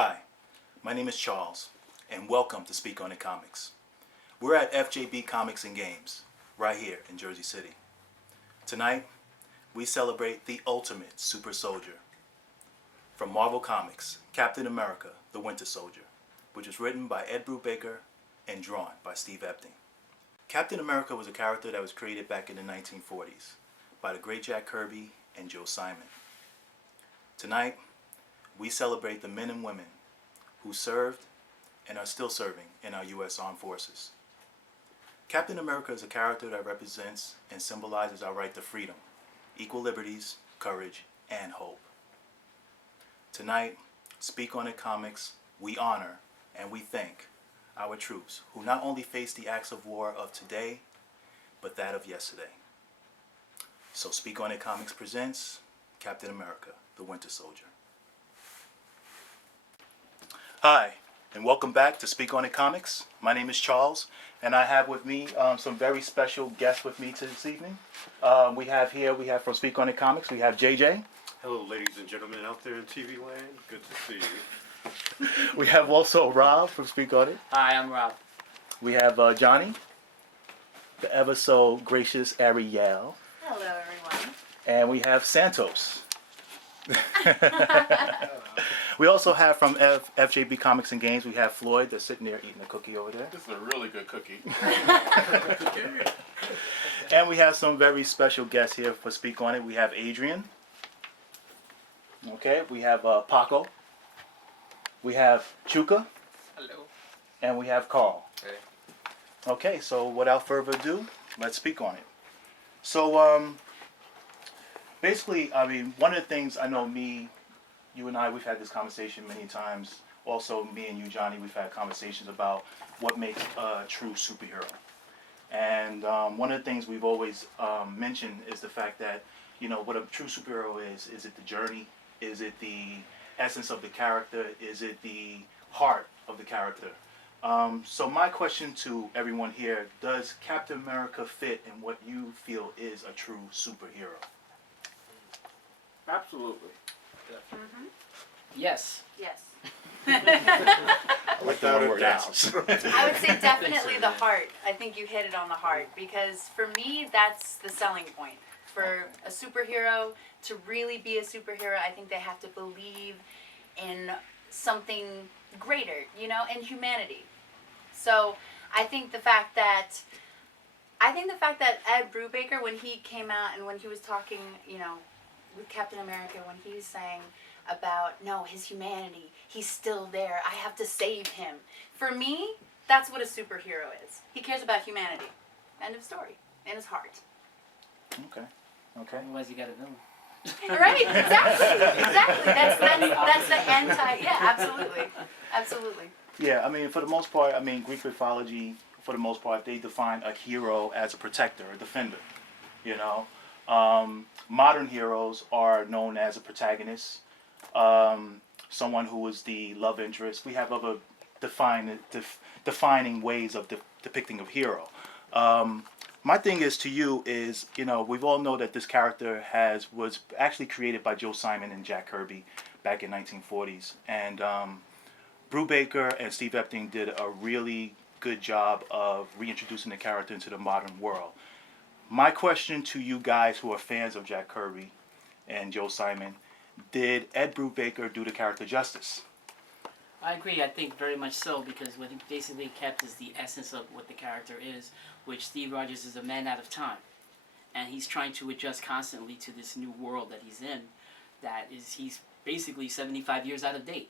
Hi, my name is Charles, and welcome to Speak on It Comics. We're at FJB Comics and Games, right here in Jersey City. Tonight, we celebrate the ultimate super soldier. From Marvel Comics, Captain America, the Winter Soldier, which was written by Ed Brubaker and drawn by Steve Epting. Captain America was a character that was created back in the 1940s by the great Jack Kirby and Joe Simon. Tonight, we celebrate the men and women who served and are still serving in our U.S. Armed Forces. Captain America is a character that represents and symbolizes our right to freedom, equal liberties, courage, and hope. Tonight, Speak on It Comics, we honor and we thank our troops who not only face the acts of war of today, but that of yesterday. So Speak on It Comics presents Captain America, the Winter Soldier. Hi, and welcome back to Speak on It Comics. My name is Charles, and I have with me some very special guests with me this evening. We have from Speak on It Comics, we have JJ. Hello, ladies and gentlemen out there in TV land. Good to see you. We have also Rob from Speak on It. Hi, I'm Rob. We have Johnny, the ever so gracious Ariel. Hello, everyone. And we have Santos. We also have from FJB Comics and Games, we have Floyd that's sitting there eating a cookie over there. This is a really good cookie. And we have some very special guests here for Speak On It. We have Adrian. Okay, we have Paco. We have Chuka. Hello. And we have Carl. Hey. Okay, so without further ado, let's speak on it. So, basically, I mean, one of the things I know you and I, we've had this conversation many times. Also, me and you, Johnny, we've had conversations about what makes a true superhero. And one of the things we've always mentioned is the fact that, you know, what a true superhero is it the journey? Is it the essence of the character? Is it the heart of the character? So my question to everyone here, does Captain America fit in what you feel is a true superhero? Absolutely. Mm-hmm. Yes. Yes. Without a doubt. I would say definitely the heart. I think you hit it on the heart because for me, that's the selling point. For a superhero to really be a superhero, I think they have to believe in something greater, you know, in humanity. So I think the fact that Ed Brubaker, when he came out and when he was talking, you know, with Captain America, when he's saying about, no, his humanity, he's still there, I have to save him. For me, that's what a superhero is. He cares about humanity. End of story. In his heart. Okay. Okay. Otherwise, you got a villain. Right, exactly. That's the anti, yeah, absolutely. Absolutely. Yeah, I mean, for the most part, I mean, Greek mythology, for the most part, they define a hero as a protector, a defender, you know. Modern heroes are known as a protagonist, someone who is the love interest. We have other defining ways of depicting a hero. My thing is to you is, you know, we've all know that this character was actually created by Joe Simon and Jack Kirby back in 1940s. And Brubaker and Steve Epting did a really good job of reintroducing the character into the modern world. My question to you guys who are fans of Jack Kirby and Joe Simon, did Ed Brubaker do the character justice? I agree. I think very much so because what he basically kept is the essence of what the character is, which Steve Rogers is a man out of time, and he's trying to adjust constantly to this new world that he's in. He's basically 75 years out of date.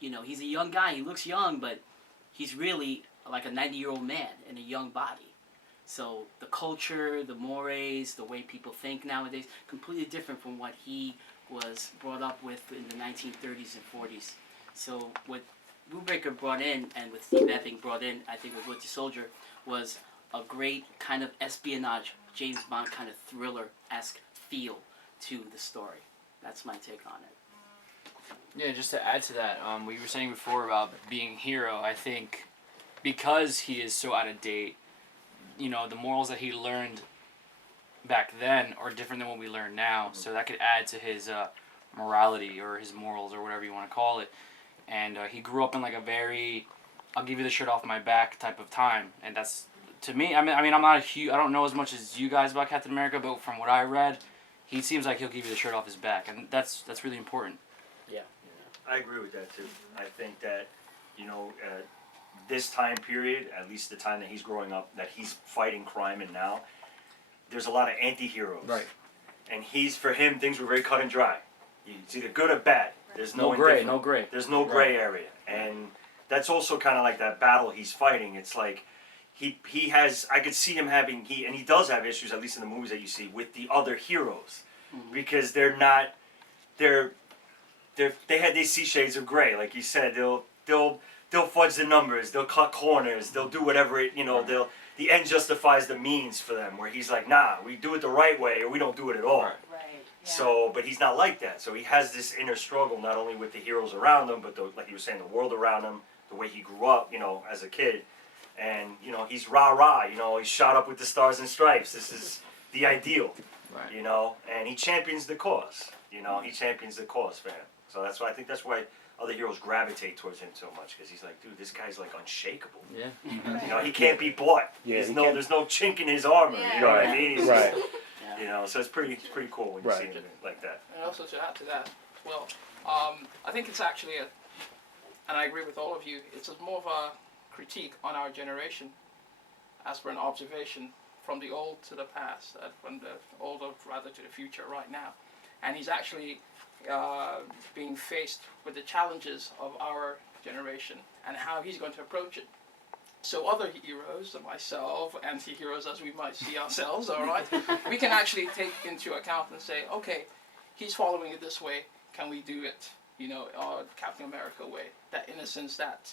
You know, he's a young guy. He looks young, but he's really like a 90-year-old man in a young body. So the culture, the mores, the way people think nowadays, completely different from what he was brought up with in the 1930s and 40s. So what Brubaker brought in, and what Steve Epting brought in, I think with Winter Soldier, was a great kind of espionage, James Bond kind of thriller-esque feel to the story. That's my take on it. Yeah, just to add to that, what you were saying before about being a hero, I think because he is so out of date, you know, the morals that he learned back then are different than what we learn now. So that could add to his morality or his morals or whatever you want to call it. and he grew up in like a very, I'll give you the shirt off my back type of time, and that's to me. I mean, I'm not a huge. I don't know as much as you guys about Captain America, but from what I read, he seems like he'll give you the shirt off his back, and that's really important. Yeah. I agree with that too. I think that, this time period, at least the time that he's growing up, that he's fighting crime in now, there's a lot of anti-heroes. Right. And for him, things were very cut and dry. It's either good or bad. There's no gray, indifferent. no gray. There's no gray area. And that's also kind of like that battle he's fighting. It's like he has, I could see him having, and he does have issues, at least in the movies that you see, with the other heroes. Because they're not, they see shades of gray. Like you said, they'll fudge the numbers, they'll cut corners, they'll do whatever the end justifies the means for them, where he's like, nah, we do it the right way or we don't do it at all. Right. Yeah. So, but he's not like that. So he has this inner struggle, not only with the heroes around him, but like he was saying, the world around him, the way he grew up, as a kid. And, he's rah-rah, he's shot up with the Stars and Stripes. This is the ideal, Right. and he champions the cause, he champions the cause for him. So that's why I think that's why other heroes gravitate towards him so much, because he's like, dude, this guy's like unshakable. Yeah. He can't be bought. Yeah, there's no chink in his armor. Yeah. You know what I mean? He's Right. so it's pretty cool when you see him like that. And also to add to that as well, I think it's actually and I agree with all of you, it's more of a critique on our generation as for an observation from the old to the past, from the old rather to the future right now. And he's actually being faced with the challenges of our generation and how he's going to approach it. So other heroes, myself, anti-heroes as we might see ourselves, all right, we can actually take into account and say, okay, he's following it this way, can we do it, Captain America way? That innocence, that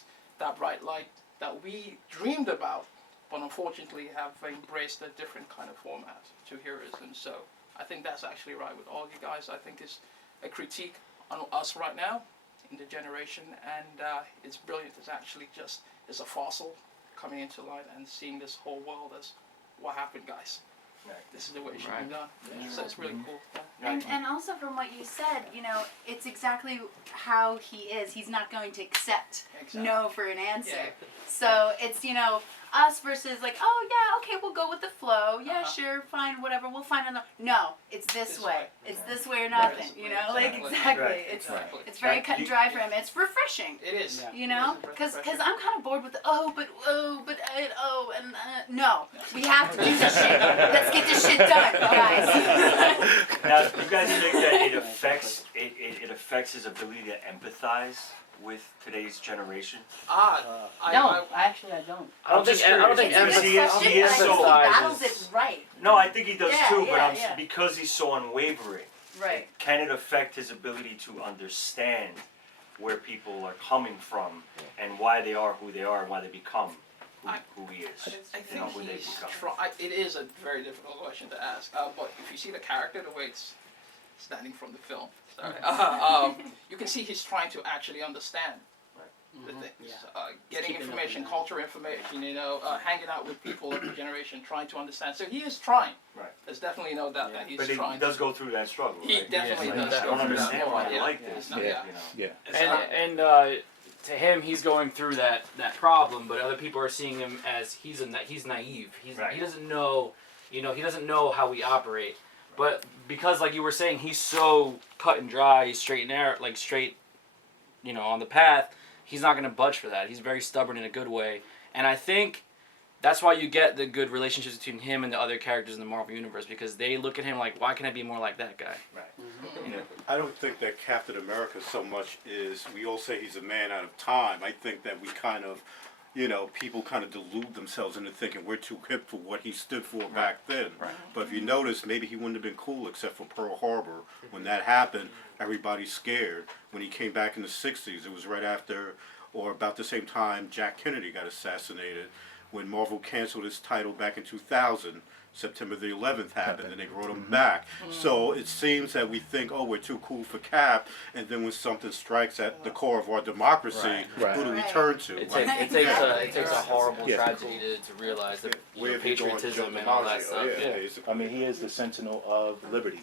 bright light that we dreamed about, but unfortunately have embraced a different kind of format to heroism. So I think that's actually right with all you guys. I think it's a critique on us right now in the generation, and it's brilliant. It's actually it's a fossil coming into light and seeing this whole world as what happened, guys. Right. This is the way it should Right. be done. So it's really cool. And also from what you said, it's exactly how he is. He's not going to accept Exactly. no for an answer. Yeah. So it's, us versus like, oh yeah, okay, we'll go with the flow. Yeah, Uh-huh. sure, fine, whatever. We'll find another. No, it's this This way. way. It's this way or nothing. This way, Like exactly. exactly. Right. It's Exactly. it's very cut and dry for him. It's refreshing. It is. Yeah. Because I'm kind of bored with the no, we have to do this shit. Let's get this shit done, guys. Now, do you guys think that it affects his ability to empathize with today's generation? No, I don't. I don't think It's a good He is- question, he is but I so- think he battles it right. No, I think he does Yeah, too, but yeah. because he's so unwavering, Right. can it affect his ability to understand where people are coming from and why they are who they are and why they become who he is? I think who they he's become. it is a very difficult question to ask, but if you see the character, the way it's standing from the film, sorry, you can see he's trying to actually understand the things, getting Keeping up information, with that. culture information, hanging out with people of the generation, trying to understand. So he is trying. Right. There's definitely no doubt that he's But he trying. does go through that struggle, He right? definitely Yes, does. I I don't go through that understand more, why I yeah. like this. Yeah. You know. Yeah. And to him, he's going through that problem, but other people are seeing him as he's naive. Right. He doesn't know, he doesn't know how we operate. But because, like you were saying, he's so cut and dry, he's straight, on the path. He's not gonna budge for that. He's very stubborn in a good way, and I think that's why you get the good relationships between him and the other characters in the Marvel universe, because they look at him like, why can I be more like that guy? Right. I don't think that Captain America so much is, we all say he's a man out of time. I think that we kind of, people kind of delude themselves into thinking we're too hip for what he stood for back then. Right. But if you notice, maybe he wouldn't have been cool except for Pearl Harbor. When that happened, everybody's scared. When he came back in the 60s, it was right after or about the same time Jack Kennedy got assassinated. When Marvel canceled his title back in 2000, September the 11th happened, and they brought him back. So it seems that we think, oh, we're too cool for Cap, and then when something strikes at the core of our democracy, Right. who do we Right. turn to? It Like, takes a horrible Yeah. tragedy to realize that where have you gone to patriotism Joe and all that DiMaggio? stuff. Yeah, basically. I mean, he is the sentinel of liberty,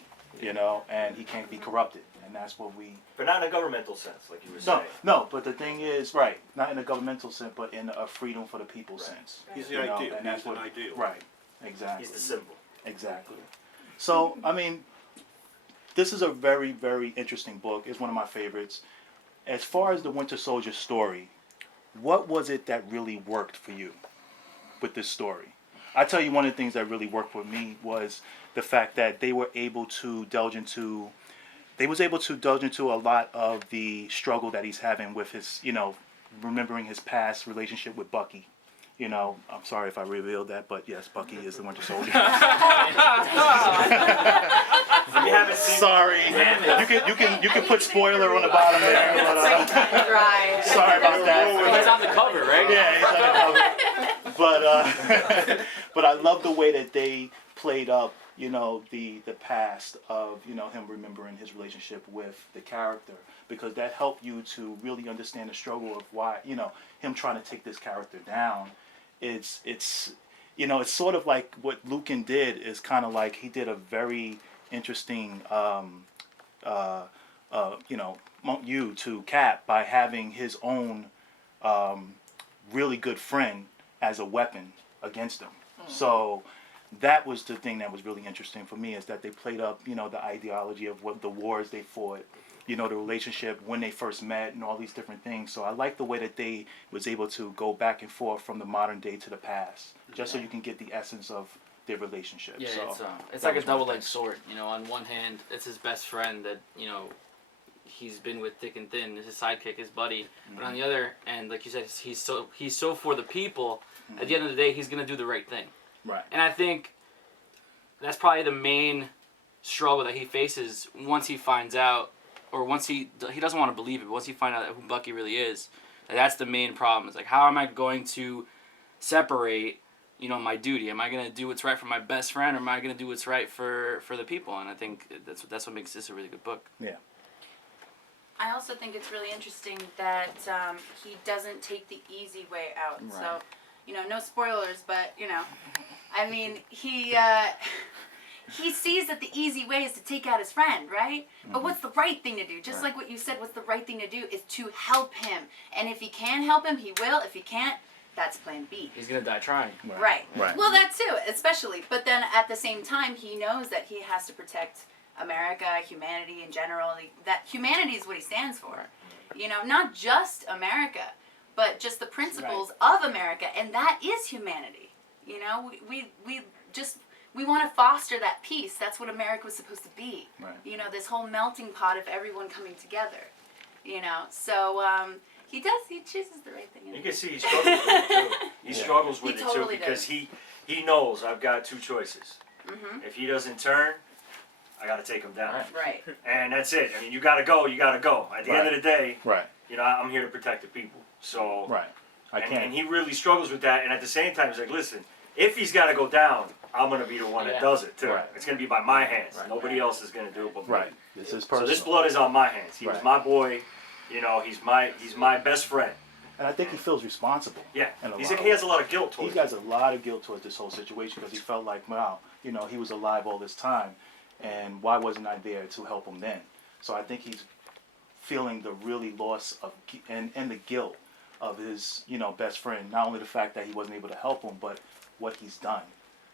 and he can't be corrupted. And and that's what we. But not in a governmental sense, like you were No, saying. no, but the thing is, right, not in a governmental sense, but in a freedom for the people Right. sense. He's the You know, ideal. and that's He's an what- ideal. Right, exactly. He's the symbol. Exactly. So, I mean, this is a very, very interesting book. It's one of my favorites. As far as the Winter Soldier story, what was it that really worked for you with this story? I tell you, one of the things that really worked for me was the fact that they were able to delve into a lot of the struggle that he's having with his, remembering his past relationship with Bucky. I'm sorry if I revealed that, but yes, Bucky is the Winter Soldier. If you haven't seen Sorry, you can put spoiler on the bottom there. But, Dry. sorry about that. He's on the cover, right? Yeah, he's but I love the way that they played up, the past of him remembering his relationship with the character, because that helped you to really understand the struggle of why him trying to take this character down. It's sort of like what Lucan did is kind of like he did a very interesting Monk Yu to Cap by having his own really good friend as a weapon against him. So that was the thing that was really interesting for me, is that they played up the ideology of what the wars they fought, the relationship when they first met and all these different things. So I like the way that they was able to go back and forth from the modern day to the past, just so you can get the essence of their relationship. Yeah, so it's that like a was one double-edged thing. sword. On one hand, it's his best friend that he's been with thick and thin, his sidekick, his buddy. But on the other end, like you said, he's so for the people. At the end of the day, he's gonna do the right thing. Right. And I think that's probably the main struggle that he faces once he finds out, or once he doesn't want to believe it, but once he finds out who Bucky really is. That's the main problem. It's like, how am I going to separate my duty? Am I going to do what's right for my best friend, or am I going to do what's right for the people? And I think that's what makes this a really good book. Yeah. I also think it's really interesting that he doesn't take the easy way out. Right. So, no spoilers, but I mean, he sees that the easy way is to take out his friend, right? But what's the right thing to do? Just like what you said, what's the right thing to do is to help him. And if he can help him, he will. If he can't, that's plan B. He's going to die trying. Right. Right. Well, that too, especially. But then at the same time, he knows that he has to protect America, humanity in general. That humanity is what he stands for. Not just America, but just the principles of America, and that is humanity. We want to foster that peace. That's what America was supposed to be. Right. This whole melting pot of everyone coming together. So he chooses the right thing. You can see he struggles with it too. He struggles with He it totally too, because does. he knows I've got two choices. Mm-hmm. If he doesn't turn, I got to take him down. Right. And that's it. I mean, you got to go. You got to go. At the end of the day, Right. I'm here to protect the people. So Right. I and can't. he really struggles with that. And at the same time, he's like, listen, if he's got to go down, I'm gonna be the one that does it too. Right. It's gonna be by my hands. Right. Nobody else is gonna do it but me. Right. This is So personal. this blood is on my hands. He was Right. my boy. He's my best friend. And I think he feels responsible. Yeah. in a He's lot like, of he has a ways. lot of guilt He towards has a lot of guilt towards this whole situation, because he felt like, wow, he was alive all this time, and why wasn't I there to help him then? So I think he's feeling the really loss of and the guilt of his best friend. Not only the fact that he wasn't able to help him, but what he's done.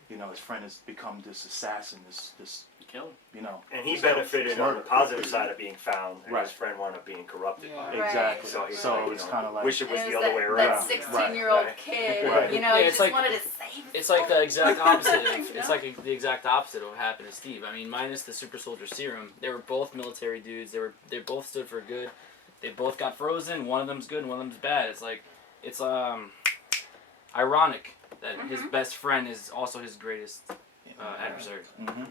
His friend has become this assassin, this Kill him. And he this benefited on the murder. positive side of being found, and Right. his friend wound up being corrupted by it. Right. Exactly. So he's So like, it's kind of like wish it was And the it other was way that around. 16-year-old Right. kid, Right. he it's just like- wanted to save his It's like the friend. exact opposite. It's You know? like the exact opposite of what happened to Steve. I mean, minus the super soldier serum, they were both military dudes. They both stood for good. They both got frozen. One of them's good, and one of them's bad. It's ironic that his best friend is also his greatest adversary. hmm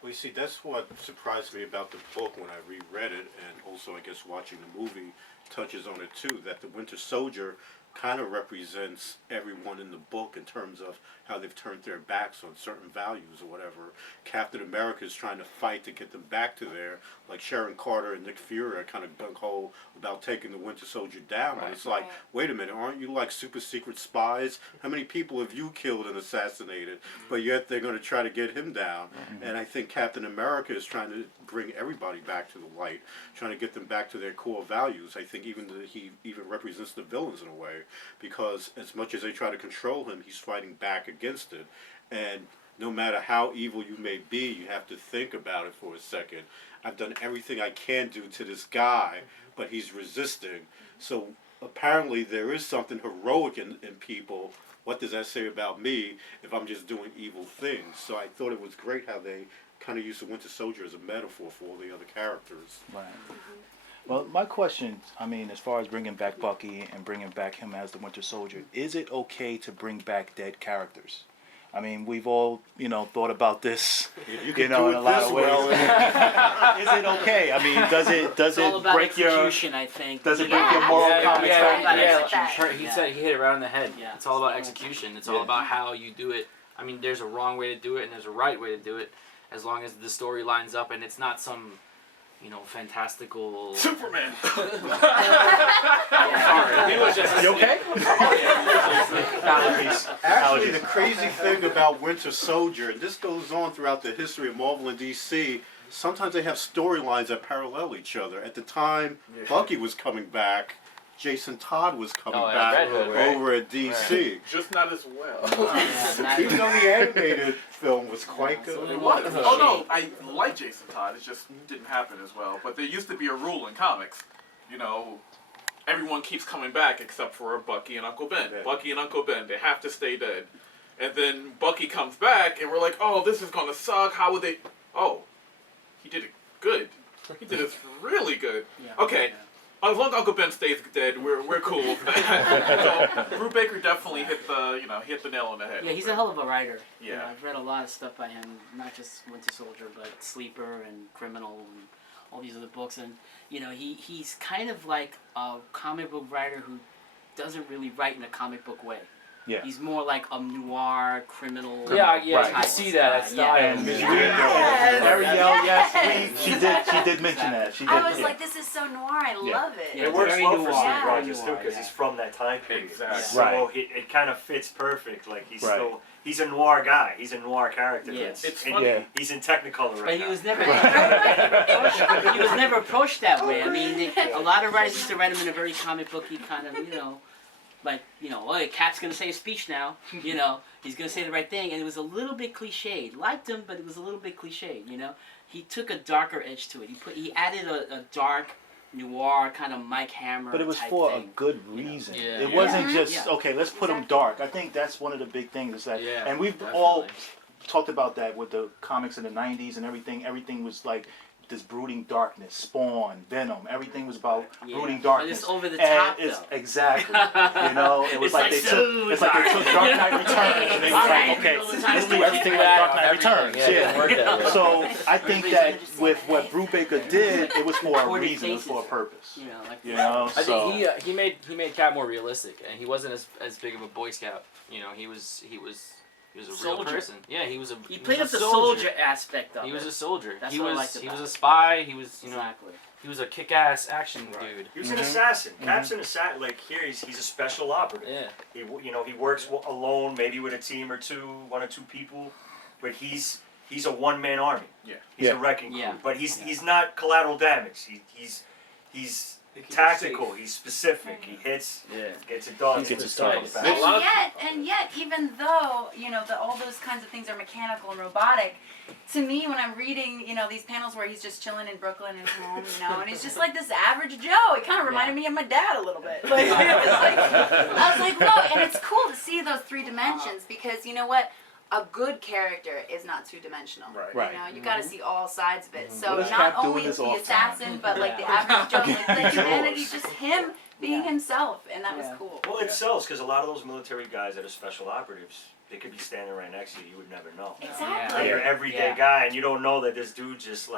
Well, you see, that's what surprised me about the book when I reread it, and also, I guess, watching the movie, touches on it too, that the Winter Soldier kind of represents everyone in the book in terms of how they've turned their backs on certain values or whatever. Captain America is trying to fight to get them back to there, like Sharon Carter and Nick Fury are kind of gung-ho about taking the Winter Soldier down, but it's like, Right. wait a minute, aren't you like super secret spies? How many people have you killed and assassinated? But yet they're going to try to get him down. And I think Captain America is trying to bring everybody back to the light, trying to get them back to their core values. I think he even represents the villains in a way, because as much as they try to control him, he's fighting back against it. And no matter how evil you may be, you have to think about it for a second. I've done everything I can do to this guy, but he's resisting. So apparently there is something heroic in people. What does that say about me if I'm just doing evil things? So I thought it was great how they kind of used the Winter Soldier as a metaphor for all the other characters. Right. Well, my question, I mean, as far as bringing back Bucky and bringing back him as the Winter Soldier, is it okay to bring back dead characters? I mean, we've all, thought about this, If you can know, do in it a lot this of way, ways. Is it okay? I mean, does It's all it about break your execution, I think. does it You know? break your moral Yeah, compass? yeah, down? yeah, yeah, execution. yeah. He said he hit it right on the head. Yeah. It's all about execution. It's all Yeah. about how you do it. I mean, there's a wrong way to do it and there's a right way to do it, as long as the story lines up and it's not some, fantastical. Superman. Sorry, he was just. You okay? Actually, the crazy thing about Winter Soldier, and this goes on throughout the history of Marvel and DC, sometimes they have storylines that parallel each other. At the time Bucky was coming back, Jason Todd was coming Oh, yeah, back Red Hood, right? over at DC. Just not as well. Yeah, Even though the animated film was quite good. It What? was. Oh no, I like Jason Todd. It just didn't happen as well. But there used to be a rule in comics. Everyone keeps coming back except for Bucky and Uncle Ben. Yeah. Bucky and Uncle Ben, they have to stay dead. And then Bucky comes back, and we're like, oh, this is gonna suck. How would they? Oh, he did it good. He did it really good. Yeah. Okay. As long as Uncle Ben stays dead, we're cool with that. So Brubaker definitely hit the nail on the head. Yeah, he's a hell of a writer. Yeah. I've read a lot of stuff by him, not just Winter Soldier, but Sleeper and Criminal and all these other books. And he's kind of like a comic book writer who doesn't really write in a comic book way. Yeah. He's more like a noir criminal. Yeah, type you can see that guy. style. Yeah. Yes. Ariel, Yes. she did mention that. She did. I was yeah. like, this is so noir. I Yeah. love it. Yeah. It works very well noir, for Steve yeah. Rogers too, noir, because yeah. he's from that time period. Exactly. So Right. it kind of fits perfect. Like Right. he's a noir guy. He's a noir character. Yeah. That's- It's and funny. Yeah. He's in Technicolor right But he now. was never he was never approached that way. I mean, a lot of writers used to write him in a very comic booky kind of, oh, Cap's gonna say a speech now. He's gonna say the right thing, and it was a little bit cliched. Liked him, but it was a little bit cliched. He took a darker edge to it. He added a dark noir kind of Mike Hammer. But it was type for thing. a good reason. Yeah. It Yeah. wasn't Mhm. just Yeah. okay. Let's put him dark. I think that's one of the big things. Is that, Yeah, and we've definitely. all talked about that with the comics in the '90s and everything. Everything was like this brooding darkness, Spawn, Venom. Everything was about Yeah. brooding But darkness. it's over the And top, it's though. exactly. It was It's like like they so took. It's like they took dark. Dark Knight Returns and they was Alright, like, okay, all the time. let's do everything like Dark Knight Returns. Yeah, it didn't work that way. So I think that Everybody's with what Brubaker did, it was for a Recorded reason. It was for a faces. purpose. Like I So think he made Cap more realistic, and he wasn't as big of a Boy Scout. He was a real Soldier. person. Yeah, he was a. he was played a up the soldier aspect of He was it. a soldier. That's he what I was liked he about was a it. spy. He was Exactly. he was a kick-ass action dude. He was an assassin. Cap's an assassin. Like here, he's a special operative. Yeah. He works alone, maybe with a team or two, one or two people, but he's a one-man army. Yeah. He's Yeah. a wrecking crew. Yeah. But he's not collateral damage. He's tactical. He's specific. He hits, Yeah. gets it done. He gets puts it done. stuff back. And yet, even though all those kinds of things are mechanical and robotic, to me, when I'm reading, these panels where he's just chilling in Brooklyn and home, and he's just like this average Joe. It kind of reminded me of my dad a little bit. Like, I was like, whoa! And it's cool to see those three dimensions because you know what? A good character is not two-dimensional. Right. Right. You got to see all sides of it. So What is not Cap doing only this the off assassin, but like the Yeah. average Joe, like the humanity, just him being Yeah. himself, and that was Yeah. cool. Well, it sells because a lot of those military guys that are special operatives, they could be standing right next to you. You would never know. Exactly. Like, you're an everyday Yeah. guy, and you don't know that this dude just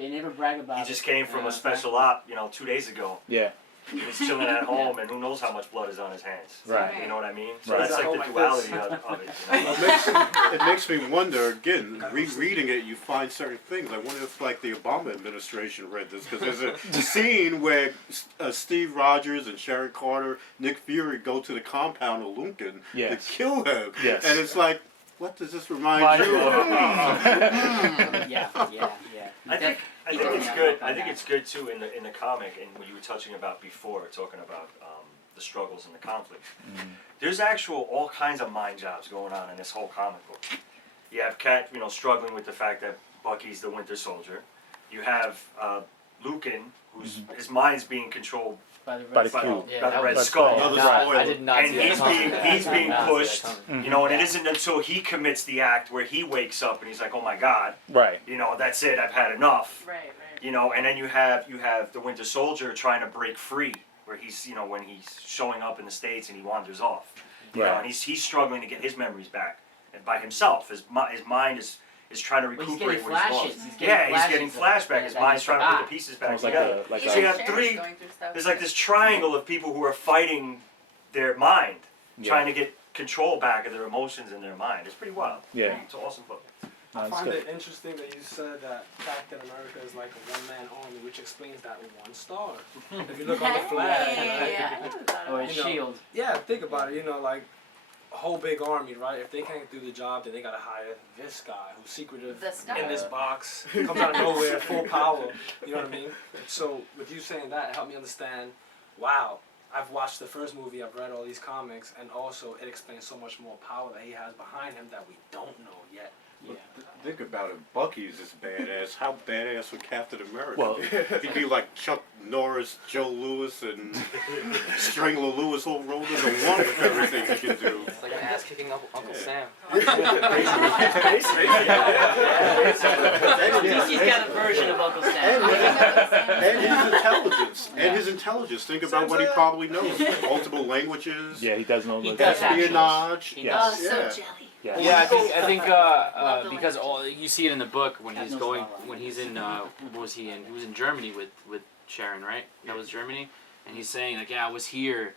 They never brag about it. He just came from a Uh, special op, 2 days ago. Yeah. He was chilling at home, and who knows how much blood is on his hands. Right. You know what I mean? So Right. that's like the duality of it. It makes me wonder, again, reading it, you find certain things. I wonder if, like, the Obama administration read this, because there's a scene where Steve Rogers and Sharon Carter, Nick Fury go to the compound of Lincoln Yes. to kill him. Yes. And it's like, what does this remind you of? Yeah. I think He it's definitely good. up on I think that. it's good too in the comic, and what you were touching about before, talking about the struggles and the conflict. There's actual all kinds of mind jobs going on in this whole comic book. You have Cat, struggling with the fact that Bucky's the Winter Soldier. You have Lucan, whose his mind's being controlled By By the by, Cube. by the By Red the Skull. Skull. Another I spoiler. did not And see that he's coming. being I did not see pushed, that coming. and it isn't until he commits the act where he wakes up and he's like, oh my God, Right. that's it, I've had enough. Right. And then you have the Winter Soldier trying to break free, where he's when he's showing up in the States and he wanders off, Right. and he's struggling to get his memories back, and by himself. His mind is trying to Well, he's recuperate getting what he's flashes. lost. He's getting He's getting flashes flashback. of- His that mind's he trying to put forgot. the pieces back Almost like together. a like So you have Sharon's three. going through stuff. There's like this triangle of people who are fighting their mind, trying to get control back of their emotions and their mind. It's pretty wild. Yeah. It's an awesome book. No, I it's find good. it interesting that you said that Captain America is like a one-man army, which explains that one star. If you look on the flag, Hey, I right? never thought Or of a You know, shield. Yeah, think about it. Like a whole big army, right? If they can't do the job, then they gotta hire this guy who's secretive The star. in this box, comes out of nowhere, full power. You know what I mean? So with you saying that, it helped me understand. Wow, I've watched the first movie, I've read all these comics, and also it explains so much more power that he has behind him that we don't know yet. Yeah. Think about it. Bucky's is badass. How badass would Captain America Well- be? He'd be like Chuck Norris, Joe Lewis, and Strangler Lewis all rolled into one with everything he can do. It's like an ass kicking Uncle Sam. DC's got a version of Uncle Sam. And his intelligence. And his intelligence. Think about what he probably knows. Multiple languages, Yeah, he does know. He like does that. espionage. He Yes. Oh, does. so Yeah. jelly. Yeah. Yeah, I think Love the because language. you see it in the book when Cat he's knows going a lot. when he's in what was he in? He was in Germany with Sharon, right? That was Germany, and he's saying like, yeah, I was here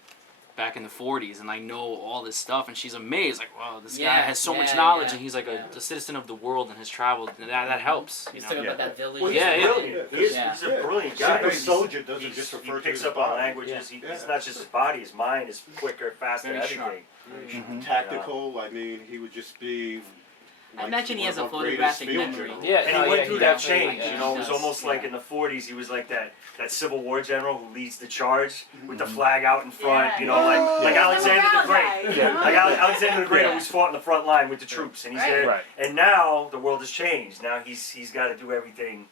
back in the 40s and I know all this stuff, and she's amazed like, wow, this guy Yeah, has so much yeah, knowledge, yeah, and he's like yeah. a citizen of the world and has traveled, and that helps. You He's know? talking Yeah. about that village. Well, he's Yeah, yeah. brilliant. He's Yeah. a brilliant guy. Simple He's- soldier doesn't he's- just refer he to picks his up on body. languages. Yeah. It's not just his body. His mind is quicker, faster, Very everything. sharp. Mm-hmm. Tactical. I mean, he would just be. I imagine he one has a of our photographic greatest field memory. generals. Yeah, And no, he went yeah, through that definitely- change, yeah, it was he does, almost like yeah. in the 40s, he was like that Civil War general who leads the charge with the flag out in front, Yeah. like Alexander the Great. Yeah. Like Alexander the Great Yeah. always fought in the front line with the troops, and he's Right. there. Right. And now the world has changed. Now he's got to do everything.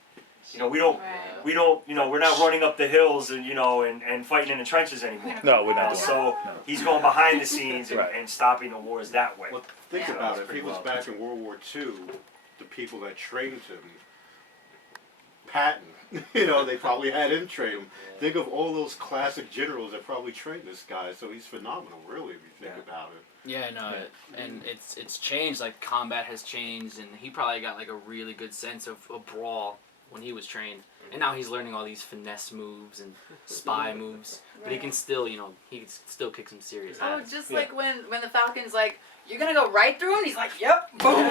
We don't, we're not running up the hills and fighting in the trenches anymore. No, we're not doing So No. he's going behind the scenes and, Right. and stopping the wars that way. Well, think Yeah. about That's it. If he pretty was well. back in World War II, the people that trained him, Patton, they probably had him train him. Think of all those classic generals that probably trained this guy. So he's phenomenal, really, if you think about it. Yeah, no, and it's changed. Like combat has changed, and he probably got like a really good sense of a brawl when he was trained. And now he's learning all these finesse moves and spy moves, but he can still, he can still kick some serious Oh, ass. just like when the Falcon's like, you're gonna go right through him? He's like, yep, boom.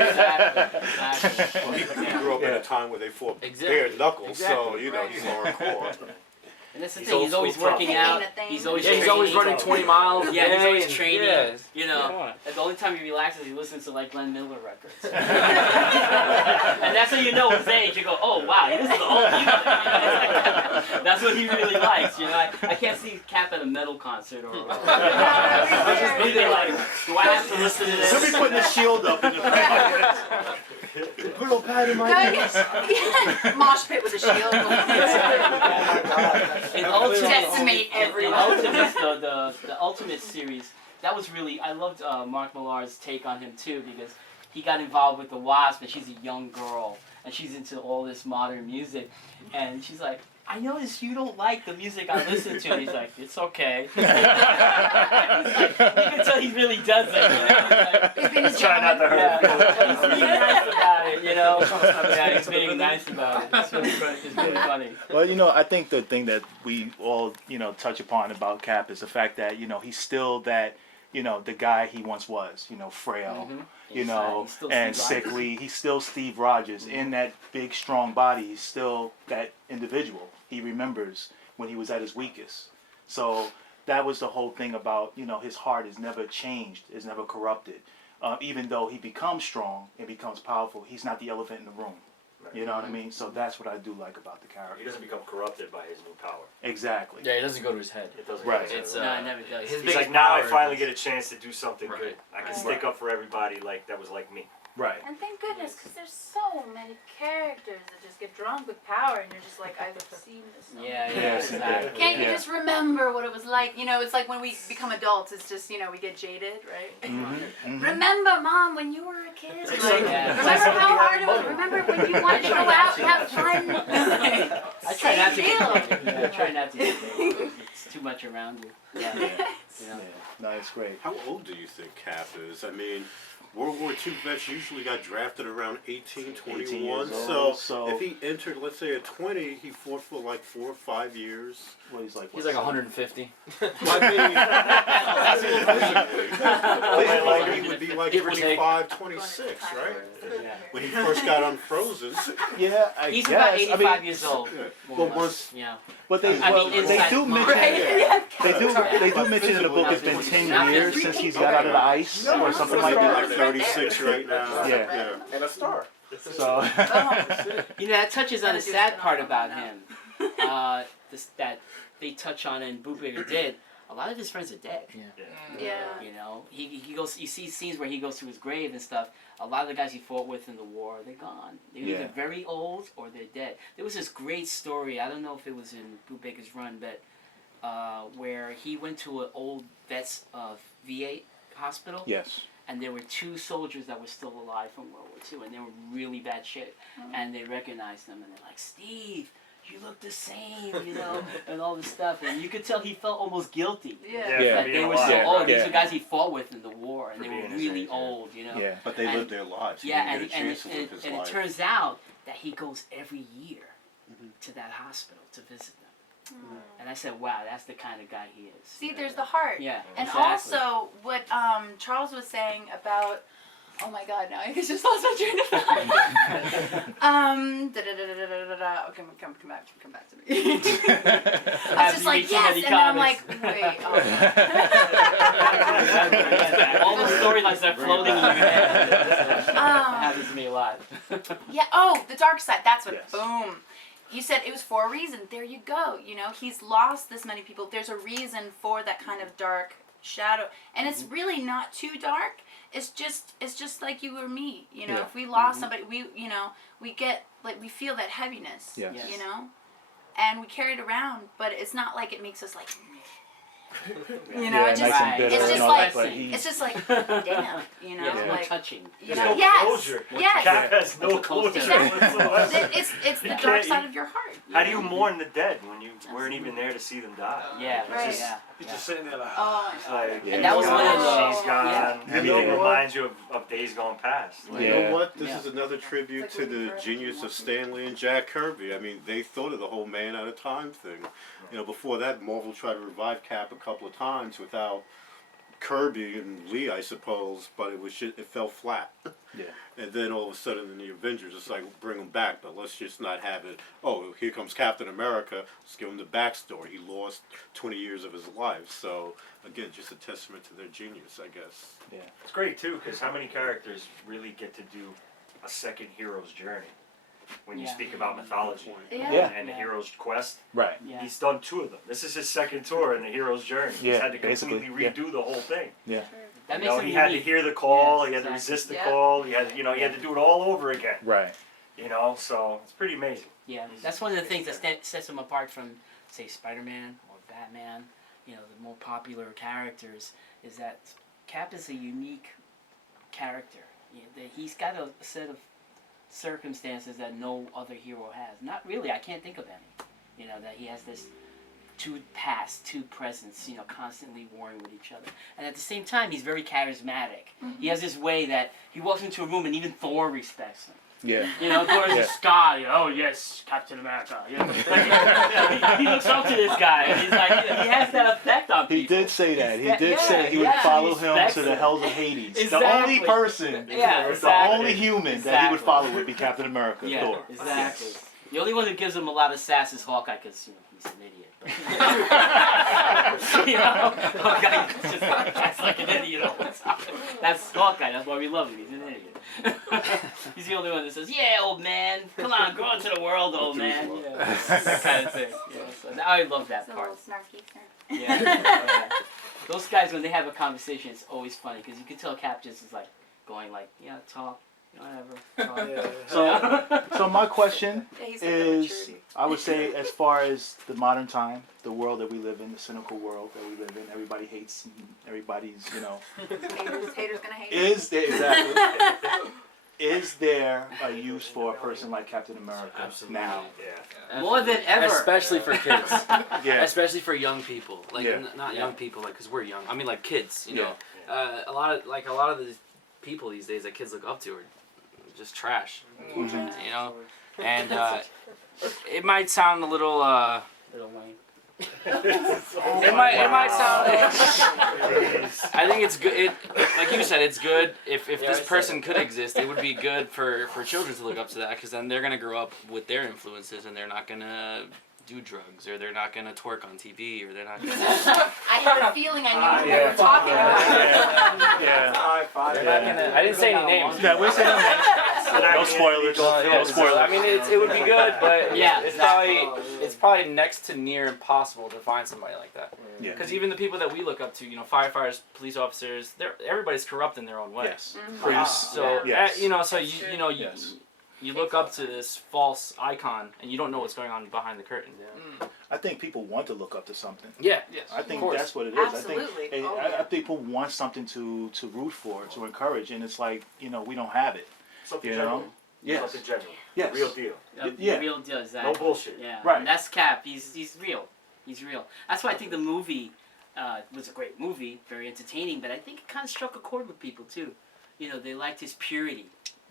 Exactly. Well, he grew up in Yeah. a time where they fought Exactly. bare knuckles, so Exactly. he's hardcore. And that's the He's thing. old He's always school tough. working out. Taking a thing. He's always Yeah, he's always training. running 20 miles. a Yeah, he's day always and- training. yeah. You Come know, on. and the only time he relaxes, he listens to like Glenn Miller records. And that's how you know his age. You go, oh wow, he listens to all. That's what he really likes. I can't see Cap at a metal concert or. He'd be like, do I have to listen to this? He'll be putting his shield up in the Put a little pad in my Yeah. Mosh pit with a shield. In Ultimate, Decimate everyone. In Ultimate, the Ultimate series, that was really, I loved Mark Millar's take on him too, because he got involved with the Wasp, and she's a young girl, and she's into all this modern music, and she's like, I noticed you don't like the music I listen to. He's like, it's okay. You can tell he really doesn't. You know? He's being a Try not to gentleman. hurt. Yeah, he's being nice about it, you know. Yeah, he's being nice about it. It's really funny. It's really funny. Well, you know, I think the thing that we all, you know, touch upon about Cap is the fact that, you know, he's still that, you know, the guy he once was, you know, frail, you know, He's still and Steve Rogers. sickly. He's still Steve Rogers. In that big, strong body, he's still that individual. He remembers when he was at his weakest. So that was the whole thing about, you know, his heart is never changed, is never corrupted. Even though he becomes strong and becomes powerful, he's not the elephant in the room. You know what I mean? So that's what I do like about the He character. doesn't become corrupted by his new power. Exactly. Yeah, it doesn't go to his head. It doesn't. Right. It's, No, it never does. his He's biggest like, now I power finally is- get a chance to do something Right. good. I can Right. stick up for everybody like that was like me. Right. And thank goodness, because there's so many characters that just get drunk with power, and you're just like, I've seen this. So Yeah, many yeah, Yes, exactly. Can't you Yeah. just remember what it was like? You know, it's like when we become adults, it's just, you know, we get jaded, right? Mm-hmm. Remember, Mom, when you were a kid? It's Like, like- Yeah. remember how hard it was? Remember when you wanted to go out and have fun? I try not to Same get deal. jaded. Yeah, I try not to get jaded. It's too much around you. Yeah. Yeah. You know? No, it's great. How old do you think Cap is? I mean, World War II vets usually got drafted around 18, 21. 18 years So, old, so- if he entered, let's say, at 20, he fought for like 4 or 5 years. Well, he's like, He's what, like 150. I mean, he would be like Give or take. 25, 26, right? Yeah. When he first got unfrozen. Yeah, I He's guess. about I 85 mean, years old. Yeah. More But or less. once- Yeah. but they, I well, mean, they inside do Marvel. mention. They do. Yeah. They do mention in the book it's been 10 years since he's got out of the ice or something like Like that. 36 right now. Yeah. And a star. So. You know, that touches on Gotta the do sad something part on about that. him. That they touch on and Bootlegger did. A lot of his friends are dead. Yeah. You know, he goes. You see scenes where he goes to his grave and stuff. A lot of the guys he fought with in the war, they're gone. They're Yeah. either very old or they're dead. There was this great story. I don't know if it was in Bootlegger's run, but where he went to an old vets VA hospital. Yes. And there were 2 soldiers that were still alive from World War II, and they were really bad shape. And they recognized them, and they're like, Steve, you look the same, you know, and all this stuff. And you could tell he felt almost guilty. Yeah. Yeah. That for they being were so alive, old. right? These Yeah. are guys he fought with in the war, and For they were being his really age, yeah. old, you know. Yeah. But they And- lived their lives. He Yeah, didn't get a chance to live his and it life. turns out that he goes every year to that hospital to visit them. And I said, wow, that's the kind of guy he is. See, there's the heart. Yeah, And exactly. also, what Charles was saying about, oh my God, now I just lost my train of thought. Okay, come back to me. I was Have just you like, read too yes, many and then I'm like, comics? wait, All the storylines are floating in your head. That happens to me a lot. yeah, oh, the dark side, that's what, Yes. boom. You said it was for a reason. There you go. You know, he's lost this many people. There's a reason for that kind of dark shadow, and it's really not too dark. It's just like you or me. You know, Yeah. if we lost somebody, we get like we feel that heaviness. Yes. Yes. You know, and we carry it around, but it's not like it makes us like. You know, Yeah, it just, nice and bitter it's and just all like that, but he- it's just like damn. You know, Yeah, it's more like touching. you There's know, no yes, closure. yes. Cap has no What's the closure? closure Exactly. whatsoever. It's the You dark can't- side of your heart. How do you mourn the dead when you weren't even there to see them die? Yeah, Right. yeah. He's just sitting there like, Oh, It's like, Yeah. And that was she's one of gone, the- she's gone. yeah. Everything You know what? reminds you of days gone past. Like, You Yeah. know what? This Yeah. is another tribute It's to like waiting the for genius everyone of to Stanley and Jack Kirby. I mean, they thought of the whole man at a time thing. You know, before that, Marvel tried to revive Cap a couple of times without Kirby and Lee, I suppose, but it fell flat. Yeah. And then all of a sudden in the Avengers, it's like, bring him back, but let's just not have it, oh, here comes Captain America, let's give him the backstory. He lost 20 years of his life. So, again, just a testament to their genius, I guess. Yeah. It's great too, because how many characters really get to do a second hero's journey? When you Yeah. speak about mythology Yeah. Yeah. and the Yeah. hero's quest, Right. Yeah. he's done 2 of them. This is his second tour in the hero's journey. He's Yeah, had to basically, completely yeah. redo the whole thing. Yeah. That You makes know, him he had to unique. hear the call, Yeah, he had to exactly. resist the Yeah. call, he had to do it all over again. Right. You know, so it's pretty amazing. Yeah, that's one of the things that sets him apart from, say, Spider-Man or Batman. You know, the more popular characters is that Cap is a unique character. You know, that he's got a set of circumstances that no other hero has. Not really. I can't think of any. You know, that he has this two past, two presents, you know, constantly warring with each other. And at the same time, he's very charismatic. He has this way that he walks into a room and even Thor respects him. Yeah. You know, Thor's Yeah. a Scott. Oh yes, Captain America. You know, like, he looks up to this guy, and he's like, he has that effect on He people. did say that. He He's did that- say yeah, that he would yeah, follow he him respects to the him. hells of Hades. The Exactly. only person, Yeah, the exactly. only human that he would Exactly. follow would be Captain America, Yeah, Thor. exactly. The only one who gives him a lot of sass is Hawkeye, because you know he's an idiot. You know, Hawkeye just acts like an idiot all the time. That's Hawkeye. That's why we love him. He's an idiot. He's the only one that says, "Yeah, old man, come on, go out to the world, old man." You know, that kind of thing. You know, so I love that It's a part. little snarky. Yeah. Yeah. Those guys, when they have a conversation, it's always funny because you can tell Cap just is like going like, "Yeah, talk, whatever." Talk. So my question Yeah, he's got the is, maturity. I would say, as far as the modern time, the world that we live in, the cynical world that we live in, everybody hates, everybody's, you know, Haters gonna hate. is there exactly? Is there a use for a person like Captain America Absolutely. now? Yeah. More than ever. Especially for kids. Yeah. Especially for young people, like Yeah. not young people, like because we're young. I mean, like kids. You know, Yeah. a lot of the people these days that kids look up to are just trash. You know, and it might sound a little. Little Wayne. It might sound. I think it's good. Like you said, it's good if this person could exist. It would be good for children to look up to that because then they're gonna grow up with their influences and they're not gonna do drugs or they're not gonna twerk on TV or they're not gonna. I had a feeling I knew what you were talking about. Yeah. High five. They're not gonna. I didn't say any names. Yeah, we're saying no spoilers. Yeah, No so, spoilers. I mean, it would be good, but Yeah, it's exactly. probably next to near impossible to find somebody like that. Yeah. Because even the people that we look up to, you know, firefighters, police officers, everybody's corrupt in their own way. Yes. Mhm. Priests. So Yes. you know, so you Yes. you look up to this false icon and you don't know what's going on behind the curtain. I think people want to look up to something. Yeah. Yes. I think course. that's what it is. Absolutely. I think Oh, I yeah. think people want something to root for, to encourage, and it's like, you know, we don't have it. Something You genuine. know? Yes. Something genuine. Yes. Real deal. Yeah. Real deal, No exactly. bullshit. Yeah, Right. And that's Cap. He's real. He's real. That's why I think the movie was a great movie, very entertaining. But I think it kind of struck a chord with people too. You know, they liked his purity.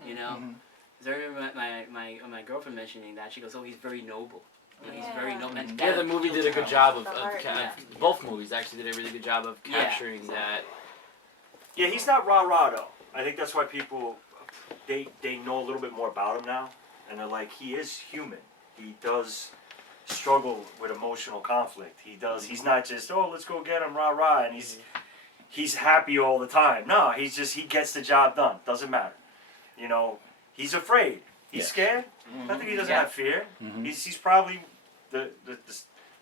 You know, Mhm. 'Cause I remember my girlfriend mentioning that. She goes, "Oh, he's very noble. You know, he's very Yeah. noble." And Yeah, that the movie appealed did a to good her. job of The heart, yeah. both movies actually did a really good job of Yeah. capturing that. Yeah, he's not rah rah though. I think that's why people they know a little bit more about him now, and they're like, he is human. He does struggle with emotional conflict. He does. He's not just let's go get him rah rah, and he's happy all the time. No, he gets the job done. Doesn't matter. You know, he's afraid. He's Yes. scared. I think he doesn't Yeah. have fear. Mhm. He's probably the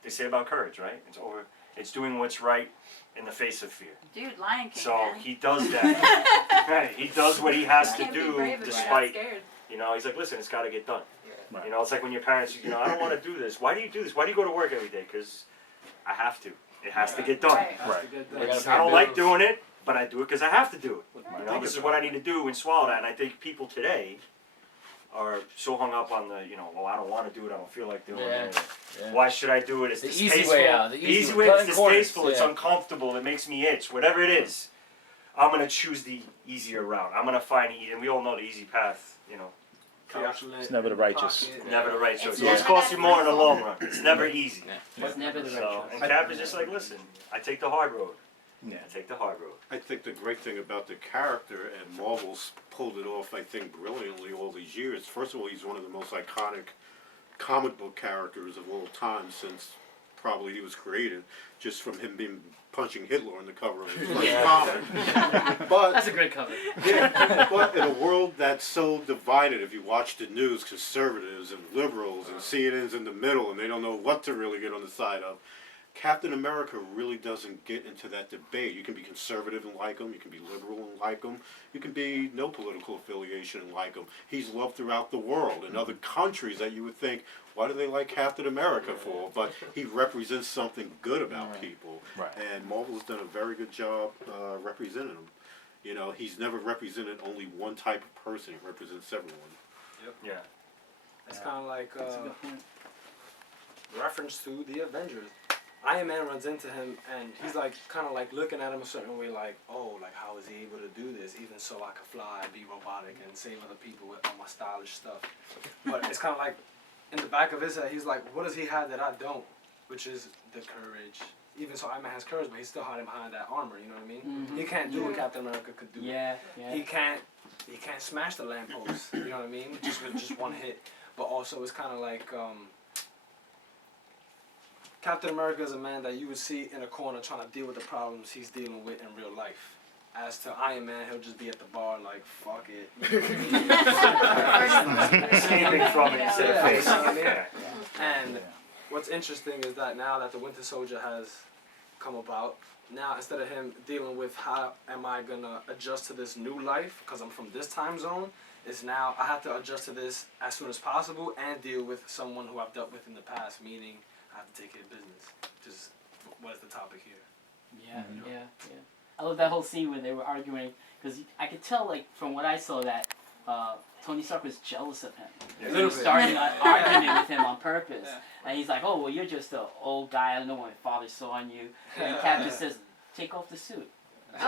they say about courage, right? It's doing what's right in the face of fear. Dude, Lion King. So man. he does that. Right. He does what he has to Can't be do brave if you're not despite, scared. you know, he's like, listen, it's got to get done. Right. You know, it's like when your parents, you know, I don't want to do this. Why do you do this? Why do you go to work every day? Because I have to. It has to get done. Right. That's Right. a good We thing. gotta I don't like bills. doing it, but I do it because I have to do it. Right. You know, this is what I need to do and swallow that. And I think people today are so hung up on the, you know, well, I don't want to do it. I don't feel like doing it. Yeah. Why should I do it? It's The easy distasteful. way out, the easy way. way. It's Cutting corners, distasteful. It's yeah. uncomfortable. It makes me itch. Whatever it is, I'm gonna choose the easier route. I'm gonna find and we all know the easy path. You know, It's never the righteous. never the right choice. It's It always never costs you that more in the simple. long run. It's never easy. It's never the right So, choice. and Cap is just like, listen, I take the hard road. Yeah. I take the hard road. I think the great thing about the character, and Marvel's pulled it off, I think, brilliantly all these years. First of all, he's one of the most iconic comic book characters of all time since probably he was created, just from him being punching Hitler on the cover of his first comic. But That's a great cover. yeah, but in a world that's so divided, if you watch the news, conservatives and liberals and CNN's in the middle, and they don't know what to really get on the side of. Captain America really doesn't get into that debate. You can be conservative and like him. You can be liberal and like him. You can be no political affiliation and like him. He's loved throughout the world in other countries that you would think, why do they like Captain America for? But he represents something good about people. Right. And Marvel's done a very good job representing him. You know, he's never represented only one type of person. He represents everyone. Yeah. It's kind of like That's a good point. reference to the Avengers. Iron Man runs into him and he's like kind of like looking at him a certain way, like, oh, like how is he able to do this? Even so, I can fly, be robotic, and save other people with all my stylish stuff. But it's kind of like in the back of his head, he's like, what does he have that I don't? Which is the courage. Even so, Iron Man has courage, but he's still hiding behind that armor. You know what I mean? He can't do what Captain America could do. Yeah, yeah. He can't smash the lamppost. You know what I mean? Just with just one hit. But also, it's kind of like Captain America is a man that you would see in a corner trying to deal with the problems he's dealing with in real life. As to Iron Man, he'll just be at the bar like, fuck it. Escaping from it instead of facing it. Yeah. And what's interesting is that now that the Winter Soldier has come about, now instead of him dealing with how am I gonna adjust to this new life because I'm from this time zone, is now I have to adjust to this as soon as possible and deal with someone who I've dealt with in the past, meaning I have to take care of business. Just what is the topic here? Yeah, yeah. I love that whole scene where they were arguing because I could tell, like, from what I saw, that Tony Stark was jealous of him. Yeah. He was starting an argument with him on purpose, and he's like, "Oh, well, you're just an old guy. I don't know what my father saw on you." And Cap just says, "Take off the suit." Oh.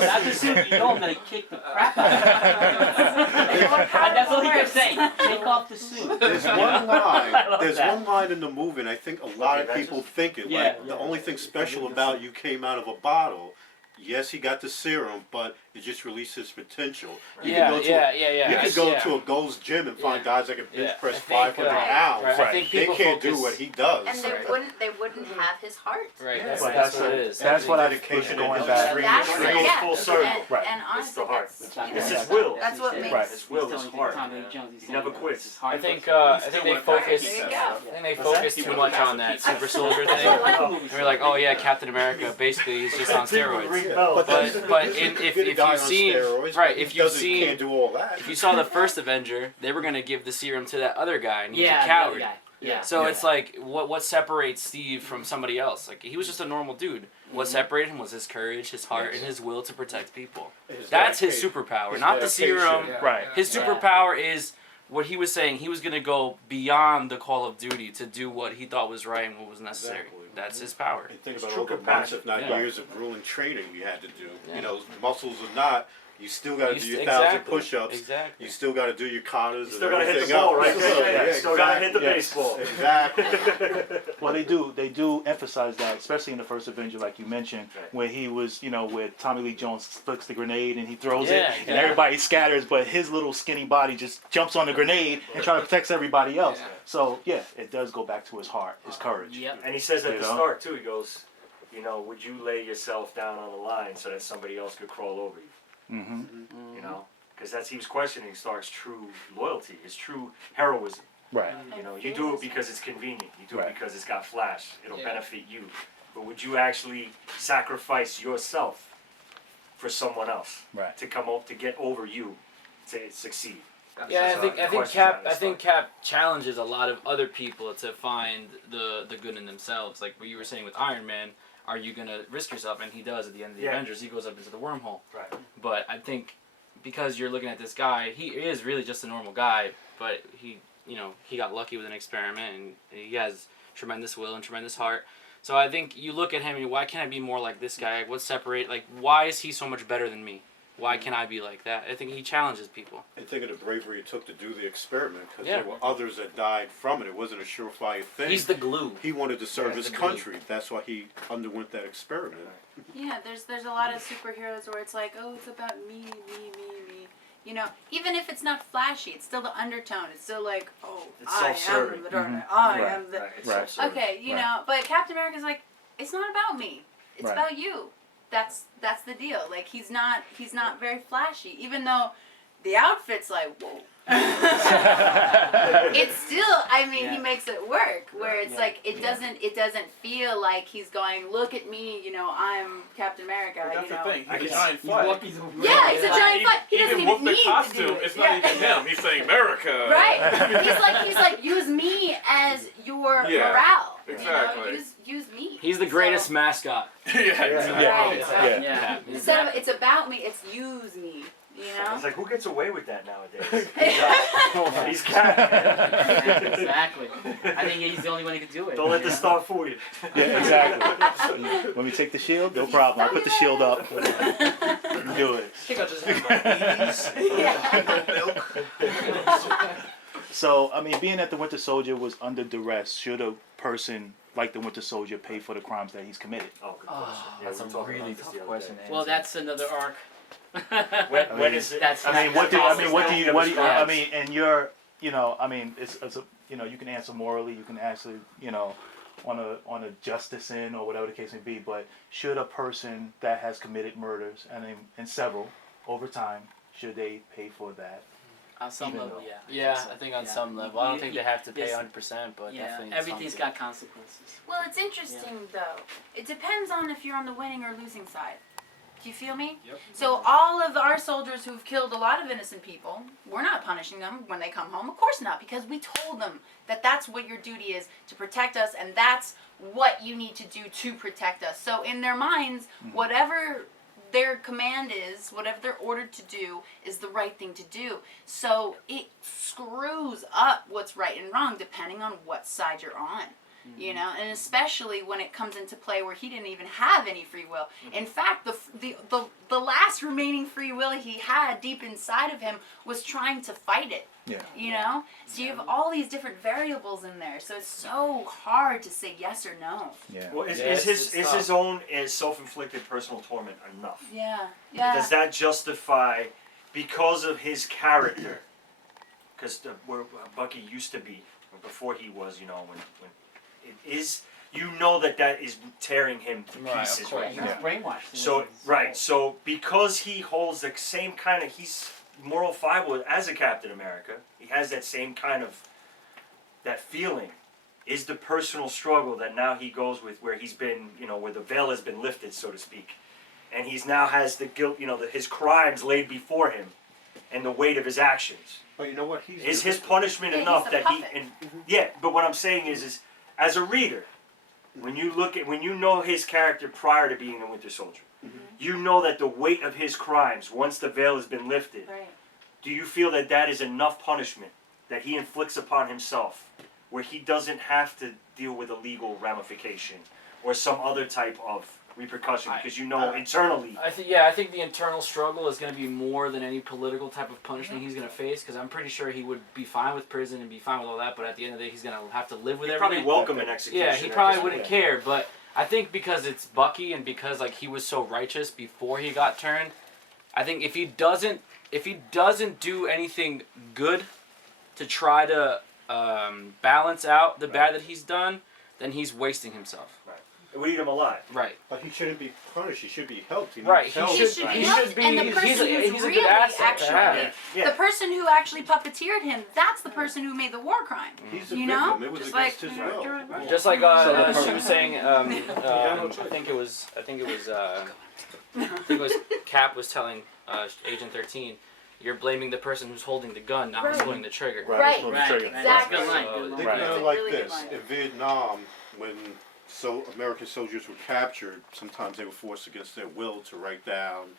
Not the suit. You know I'm gonna kick the crap out of you. And that's all he kept saying. Take off the suit. There's one line. There's that. one line in the movie, and I think a lot of people think it. Yeah, Like the only thing special about you came out of a bottle. Yes, he got the serum, but it just released his potential. You can go to You can go to a Gold's Gym and find guys that can bench press I think, 500 pounds. Right. I think They people can't do focus- what he does. And they wouldn't have his heart. Right, Yeah. that's, But that's what it is. That's what I was Dedication going and back. dream. That's It goes full circle. Right. And It's honestly, the heart. that's It's his will. That's what makes. Right. His will is hard. He never quits. I think they focus. There you go. I think they focus too much on that super soldier thing. And we're like, oh yeah, Captain America. Basically, he's just on steroids. But if you've seen if you've seen can't do all that. if you saw the first Avenger, they were gonna give the serum to that other guy, and he was Yeah, a coward. Yeah. So it's like, what separates Steve from somebody else? Like, he was just a normal dude. What separated him was his courage, his heart, and his will to protect people. That's his superpower, His not the dedication. serum. Right. His superpower is what he was saying. He was going to go beyond the call of duty to do what he thought was right and what was necessary. Exactly. That's his power. And think It's about true all the months, compassion. if not Yeah. years of grueling training we had to do. Yeah. You know, muscles or not, you still got to You do st- your 1,000 exactly. push-ups. Exactly. You still got to do your katas You and still gotta hit everything the ball, else. right? Yeah, You still gotta hit the Yeah. baseball. Exactly. Well, they do emphasize that, especially in the first Avenger, like you mentioned, Right. where he was, where Tommy Lee Jones flicks the grenade and he throws it, Yeah, and yeah. everybody scatters, but his little skinny body just jumps on the grenade and tries to protect everybody else. Yeah. So yeah, it does go back to his heart, his courage. Yep. And he says at You the know? start too, he goes, would you lay yourself down on the line so that somebody else could crawl over you? Mm-hmm. You know, because he was questioning Stark's true loyalty, his true heroism. Right. You do it because it's convenient. You do Right. it because it's got flash. It'll Yeah. benefit you. But would you actually sacrifice yourself for someone else Right. to come up to get over you to succeed? Yeah, So I think questions Cap. out of I think Stark. Cap challenges a lot of other people to find the good in themselves. Like what you were saying with Iron Man, are you gonna risk yourself? And he does at the end of the Yeah. Avengers. He goes up into the wormhole. Right. But I think because you're looking at this guy, he is really just a normal guy. But he got lucky with an experiment, and he has tremendous will and tremendous heart. So I think you look at him and why can't I be more like this guy? What separate? Like why is he so much better than me? Why can't I be like that? I think he challenges people. And think of the bravery it took to do the experiment, because Yeah. there were others that died from it. It wasn't a surefire thing. He's the glue. He wanted to serve Yeah, his the glue. country. That's why he underwent that experiment. Yeah, there's a lot of superheroes where it's like, oh, it's about me. Even if it's not flashy, it's still the undertone. It's still like, oh, It's I am self-serving. the Dark Knight. Mhm. I Right. am the. Right. It's Right. self-serving. Okay, but Captain America's like, it's not about me. It's Right. about you. That's the deal. Like he's not very flashy, even though the outfit's like, whoa. It's still, he Yeah. makes it work. Where it's Yeah. like it doesn't feel like he's going, look at me, I'm Captain America. But that's the thing. I He's a can- giant flag. Yeah, it's a giant fight. He doesn't Even even with need the costume, to do it. it's not even him. He's saying America. Right. He's like, use me as your Yeah, morale. exactly. Use me. He's the greatest mascot. yeah, exactly. Right. Yeah. Yeah. Instead of it's about me, it's use me. You It's know? like, who gets away with that nowadays? Yeah. He's Cap. Exactly. I think he's the only one who can do it. Don't let you the know? star fool you. Yeah, exactly. When we take the shield, no problem. I put the shield up. Do it. I think I just had my 80s. Yeah. So, I mean, being that the Winter Soldier was under duress, should a person like the Winter Soldier pay for the crimes that he's committed? Oh, good Oh, question. Yeah, that's we were a talking really about this tough the other question. day. to Well, answer. that's another arc. When is it? That's- I mean, what do that's I mean? What do you? What do you? I crimes. mean, and you're, you know, I mean, it's a, you know, you can answer morally, you can answer, you know, on a justice end or whatever the case may be. But should a person that has committed murders and several over time, should they pay for that? On some Even level, though- yeah. Yeah, I think on Yeah. some level. I don't You- think you- they have to pay there's- 100%, but Yeah, definitely. everything's something. got consequences. Well, it's interesting though. It depends on if you're on the winning or losing side. Do you feel me? Yep. So all of our soldiers who've killed a lot of innocent people, we're not punishing them when they come home. Of course not, because we told them that that's what your duty is, to protect us, and that's what you need to do to protect us. So in their minds, whatever their command is, whatever they're ordered to do, is the right thing to do. So it screws up what's right and wrong depending on what side you're on. You know, and especially when it comes into play where he didn't even have any free will. In fact, the last remaining free will he had deep inside of him was trying to fight it. Yeah. You know, so you have all these different variables in there. So it's so hard to say yes or no. Yeah. Well, is Yeah, his it's his own self-inflicted personal torment enough? Yeah, yeah. Does that justify, because of his character, because where Bucky used to be, or before he was, you know, when it is, you know that is tearing him to Right, of pieces course. right He now. was brainwashed. So right, so because he holds the same kind of, he's moral fiber as a Captain America, he has that same kind of, that feeling, is the personal struggle that now he goes with, where he's been, you know, where the veil has been lifted, so to speak, and he's now has the guilt, you know, his crimes laid before him, and the weight of his actions. But you know what? Is his punishment Yeah, he's enough the that puppet. yeah, but what I'm saying is as a reader, when you know his character prior to being a Winter Soldier, you know that the weight of his crimes, once the veil has been lifted, Right. do you feel that is enough punishment that he inflicts upon himself, where he doesn't have to deal with a legal ramification or some other type of repercussion, because you know internally. I think the internal struggle is going to be more than any political type of punishment he's going to face, because I'm pretty sure he would be fine with prison and be fine with all that, but at the end of the day he's going to have to live with He'd everything. probably welcome an execution. Yeah, he at probably this wouldn't point. care, but I think because it's Bucky and because like he was so righteous before he got turned, I think if he doesn't do anything good to try to balance out the bad that he's done, then he's wasting himself. It would eat him alive. Right. But he shouldn't be punished. He should be helped. He Right, needs he help. should- He he helped, should be- and the he's person a- who's he's a good really asset to actually, have. Yeah. the person who actually puppeteered him, that's the person who made the war crime. He's a You victim. know? It was Just against like- his will. Just like she was saying, no I choice. think it was Cap was telling Agent 13, you're blaming the person who's holding the gun, not who's Right. pulling the trigger. Right, Pull the Right, trigger. right. exactly. Good line, So, good line. Think Right. about it That's a like really good this: line. in Vietnam, when American soldiers were captured, sometimes they were forced against their will to write down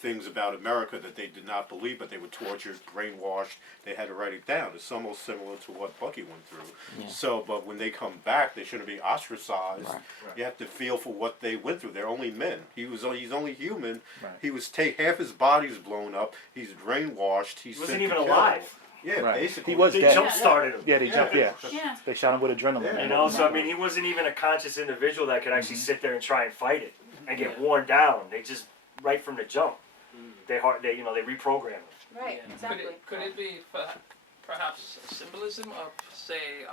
things about America that they did not believe, but they were tortured, brainwashed. They had to write it down. It's almost similar to what Bucky went through. Yeah. So, but when they come back, they shouldn't be ostracized. Right. You have to feel for what they went through. They're only men. He's only human. Right. He was half his body's blown up. He's brainwashed. He's He wasn't sent even to kill. alive. Yeah, Right. basically. He was They dead. jump started him. Yeah, they jumped. Yeah, Yeah. they shot him with adrenaline. Yeah. You know, so I mean, he wasn't even a conscious individual that could actually sit there and try and fight it and get worn down. They just right from the jump, they reprogram him. Right, Yeah. exactly. Could it be perhaps a symbolism of, say,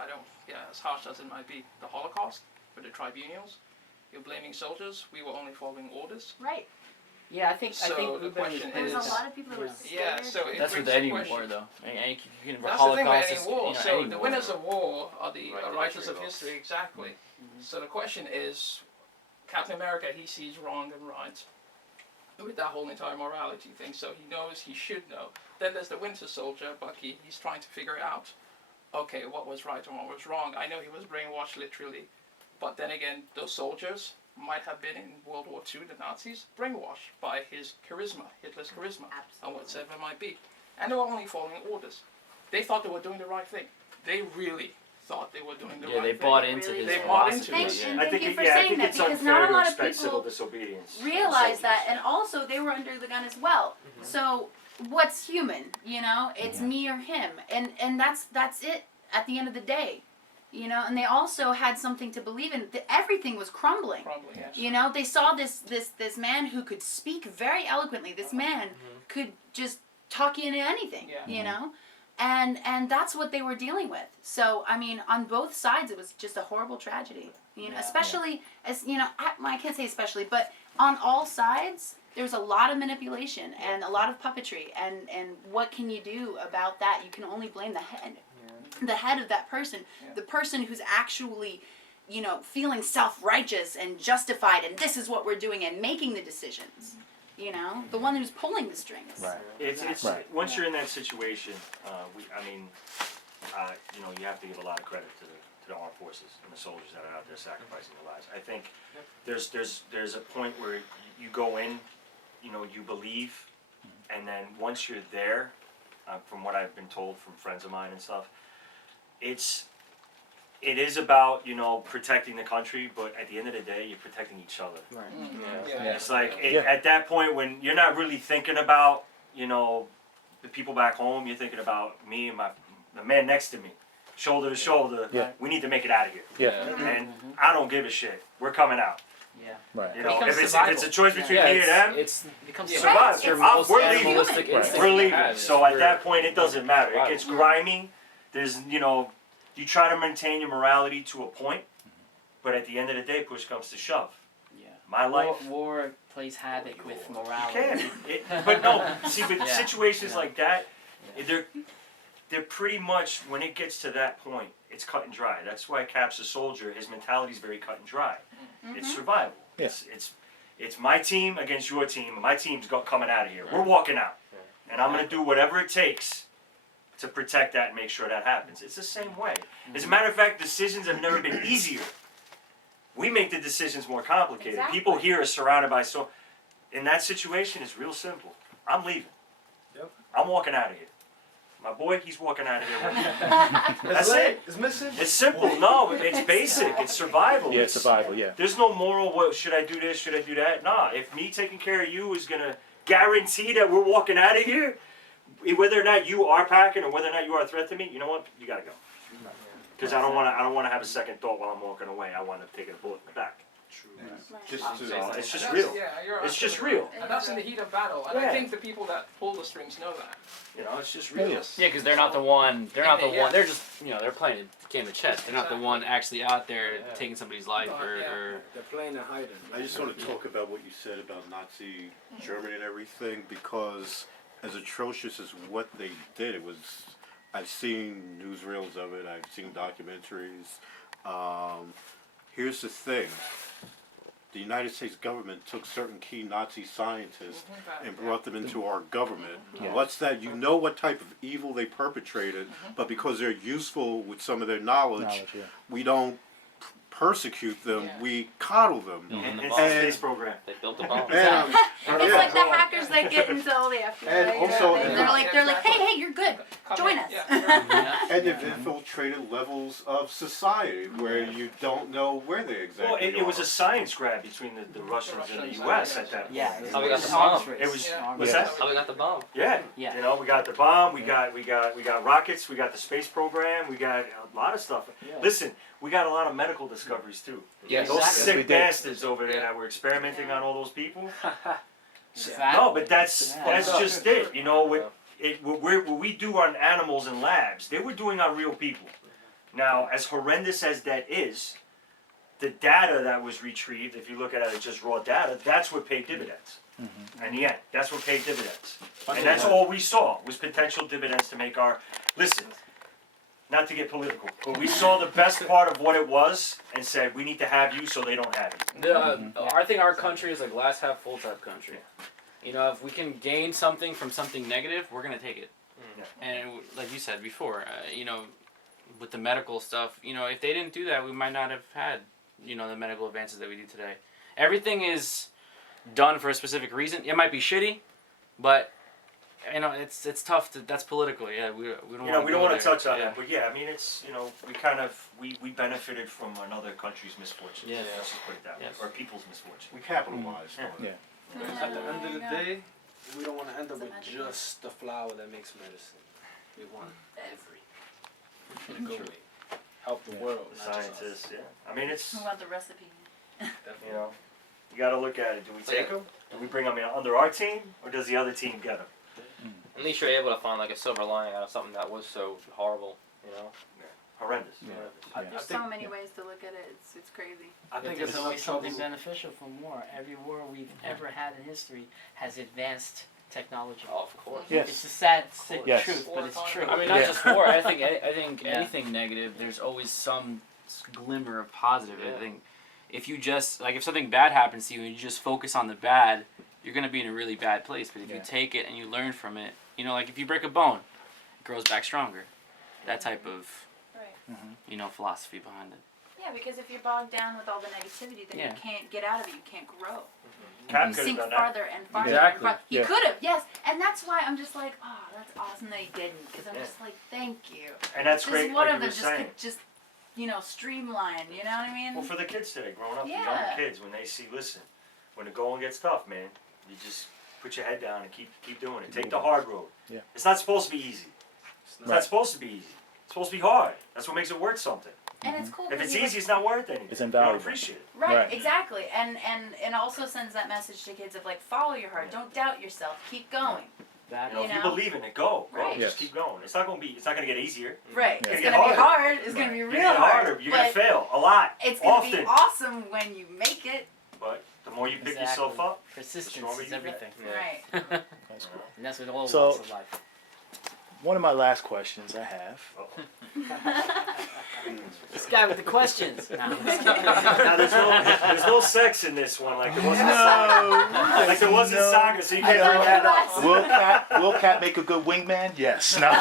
as harsh as it might be, the Holocaust for the tribunals? You're blaming soldiers. We were only following orders. Right. Yeah, I think So the Ruben question There's is- a lot of people who are Yeah, scared. so it That's with brings any the question. war, though. You can That's the thing with Holocaust any is, war. you know, So any the war. winners of war are the Right, the writers of trade-offs. history, exactly. So the question is, Captain America, he sees wrong and right with that whole entire morality thing. So he knows, he should know. Then there's the Winter Soldier, Bucky. He's trying to figure out, okay, what was right and what was wrong. I know he was brainwashed literally, but then again, those soldiers, might have been in World War II, the Nazis, brainwashed by his charisma, Hitler's charisma, and whatever it might be. And they were only following orders. They thought they were doing the right thing. They really thought they were doing the right thing. They bought into his They bought into philosophy. it. Thank, and I thank think you it- for yeah, I saying think that it's because unfair not a to lot of expect civil people disobedience. from realize that, soldiers. and also they were under the gun as well. So what's human? You know, it's me or him, and that's it. At the end of the day, you know, and they also had something to believe in. Everything was crumbling. Probably, yes. You know, they saw this man who could speak very eloquently. This man could just talk you into anything. Yeah. You know, and that's what they were dealing with. So I mean, on both sides, it was just a horrible tragedy. You know, Yeah. especially as you know, I can't say especially, but on all sides, there was a lot of manipulation and a lot of puppetry. And what can you do about that? You can only blame the head. The head of that person, Yeah. the person who's actually, you know, feeling self-righteous and justified, and this is what we're doing, and making the decisions. You know, the one who's pulling the strings. Right. It's Right. once you're in that situation, you know, you have to give a lot of credit to the armed forces and the soldiers that are out there sacrificing their lives. I think there's a point where you go in, you know, you believe, and then once you're there, from what I've been told from friends of mine and stuff, it is about, you know, protecting the country, but at the end of the day, you're protecting each other. Right. Yeah. It's like Yeah. at that point when you're not really thinking about, you know, the people back home. You're thinking about me and the man next to me, shoulder to shoulder. Yeah. We need to make it out of here. Yeah. And I don't give a shit. We're coming out. Yeah. Right. You know, becomes if it's survival. a choice between Yeah, me and them, it's It becomes Yeah. survive. It's- We're it's leaving. animalistic human. instinct We're we leaving. have. So at We're- that point, it doesn't matter. It gets Mhm. grimy. There's, you know, you try to maintain your morality to a point, but at the end of the day, push comes to shove. Yeah. My life. War plays havoc with You morality. can. But no, see, but Yeah. situations Yeah. like that, Yeah. they're pretty much, when it gets to that point, it's cut and dry. That's why Cap's a soldier. His mentality is very cut and dry. It's survival. Yeah. It's my team against your team, and my team's coming out of here. We're walking out, and I'm gonna do whatever it takes to protect that and make sure that happens. It's the same way. As a matter of fact, decisions have never been easier. We make the decisions more complicated. Exactly. People here are surrounded by in that situation, it's real simple. I'm leaving. Yep. I'm walking out of here. My boy, he's walking out of here with me. His That's leg it. is missing. It's simple. No, it's basic. It's survival. Yeah, It's- survival. Yeah. There's no moral, what, should I do this, should I do that? Nah, if me taking care of you is gonna guarantee that we're walking out of here, whether or not you are packing or whether or not you are a threat to me, you know what? You gotta go. Because I don't wanna have a second thought while I'm walking away. I wanna take a bullet in the back. Just So to, it's just And real. that's- yeah, you're It's just absolutely real. right. And that's in the heat of battle. And Yeah. I think the people that pull the strings know that. You know, it's just real. Yes. Yeah, because they're not the one. They're not the Yeah. one. They're just they're playing a game of chess. They're not the Exactly. one actually out there Yeah. taking somebody's life Yeah. or They're playing and hiding. I just want to talk about what you said about Nazi Germany and everything, because as atrocious as what they did, it was. I've seen newsreels of it. I've seen documentaries. Here's the thing: the United States government took certain key Nazi scientists and brought them into our government. Yeah. What's that? You know what type of evil they perpetrated, but because they're useful with some of their knowledge, Yeah. we don't persecute them. Yeah. We coddle them. And the it's bomb. the space program. they built the bomb. And, It's yeah. like the hackers that get into all the FBI. And also- they're like, hey, you're good. Come Join in, us. yeah. And they've infiltrated levels of society where you don't know where they exactly Well, it was are. a science grab between the Russians and the U.S. at that point. Yeah. How we got the It's bomb. arms race. It was- Yeah. what's Yeah. that? How we got the bomb? Yeah. Yeah. You know, we got the bomb, we got rockets, we got the space program, we got a lot of stuff. Yeah. Listen, we got a lot of medical discoveries too. Yes. Those Exactly. sick we did. bastards over there that were experimenting on all those people. Exactly. No, but that's Yeah. just it. You know, what we do on animals in labs, they were doing on real people. Now, as horrendous as that is, the data that was retrieved, if you look at it as just raw data, that's what paid dividends. In the end, that's what paid dividends. And that's all we saw was potential dividends to make our, listen, not to get political, but we saw the best part of what it was and said, we need to have you so they don't have you. I think our country is a glass half full type country. You know, if we can gain something from something negative, we're gonna take it. Yeah. And like you said before, with the medical stuff, if they didn't do that, we might not have had, the medical advances that we do today. Everything is done for a specific reason. It might be shitty, but it's tough to. That's political. Yeah, we don't. We don't want to touch on that, but yeah, I mean, it's we benefited from another country's misfortune. Yes. Let's just put it that way, Yes. or people's misfortune. We capitalized on it. Yeah. At the end of the Yeah. day, we don't want to end up It's a with magic just the flower that makes medicine. We want every in a good way. Help the world, not just us. Scientists, yeah. I mean, it's Who want the recipe? you know, you got to look at it. Do we take them? Do we bring them under our team, or does the other team get them? At least you're able to find like a silver lining out of something that was so horrible, you know. Horrendous. Yeah. I There's think, so many ways to look at it. It's crazy. I think There's it's always something trouble. beneficial from war. Every war we've ever had in history has advanced technology. Oh, of course. It's Yes. a sad Yes. truth, but it's true. I mean, not Yeah. just war. I think Yeah. anything negative, there's always some glimmer of positive. I Yeah. think if you just if something bad happens to you and you just focus on the bad, you're gonna be in a really bad place. But if you Yeah. take it and you learn from it, like if you break a bone, it grows back stronger. That type of Right. philosophy behind it. Yeah, because if you're bogged down with all the negativity, then Yeah. you can't get out of it. You can't grow. Cap You could have sink done that. farther and farther. Exactly. And he Yeah. could have, yes, and that's why I'm just like, oh, that's awesome that he didn't, because I'm Yeah. just like, thank you. And that's Just great. one Like of you them were just saying. could just, streamline. You know what I mean? Well, for the kids today, growing up, the Yeah. younger kids, when they see, listen, when the going gets tough, man, you just put your head down and keep doing it. Take the hard road. Yeah. It's not supposed to be easy. It's not supposed to be easy. It's supposed to be hard. That's what makes it worth something. And it's cool. If 'cause it's he was- easy, it's not worth anything. It's You invaluable. don't appreciate it. Right, Right. exactly, and also sends that message to kids of like, follow your heart, don't doubt yourself, keep going. That You know, You if you know? believe in it, go. Right. Just Yes. keep going. It's not gonna get easier. Right, Yeah. it's It's gonna gonna be get hard. It's gonna be You're real gonna get hard, harder. You're gonna but fail a lot. it's gonna often. be awesome when you make it. But the more you pick Exactly. yourself up, persistence stronger is you get. everything. Right. That's cool. And that's what all So- walks of life. One of my last questions I have. This guy with the questions. No, I'm just kidding. now there's no sex in this one like there was in No. Saga. Like there was in No. Saga, so you can't No. bring that up. Will Cat make a good wingman? Yes. No.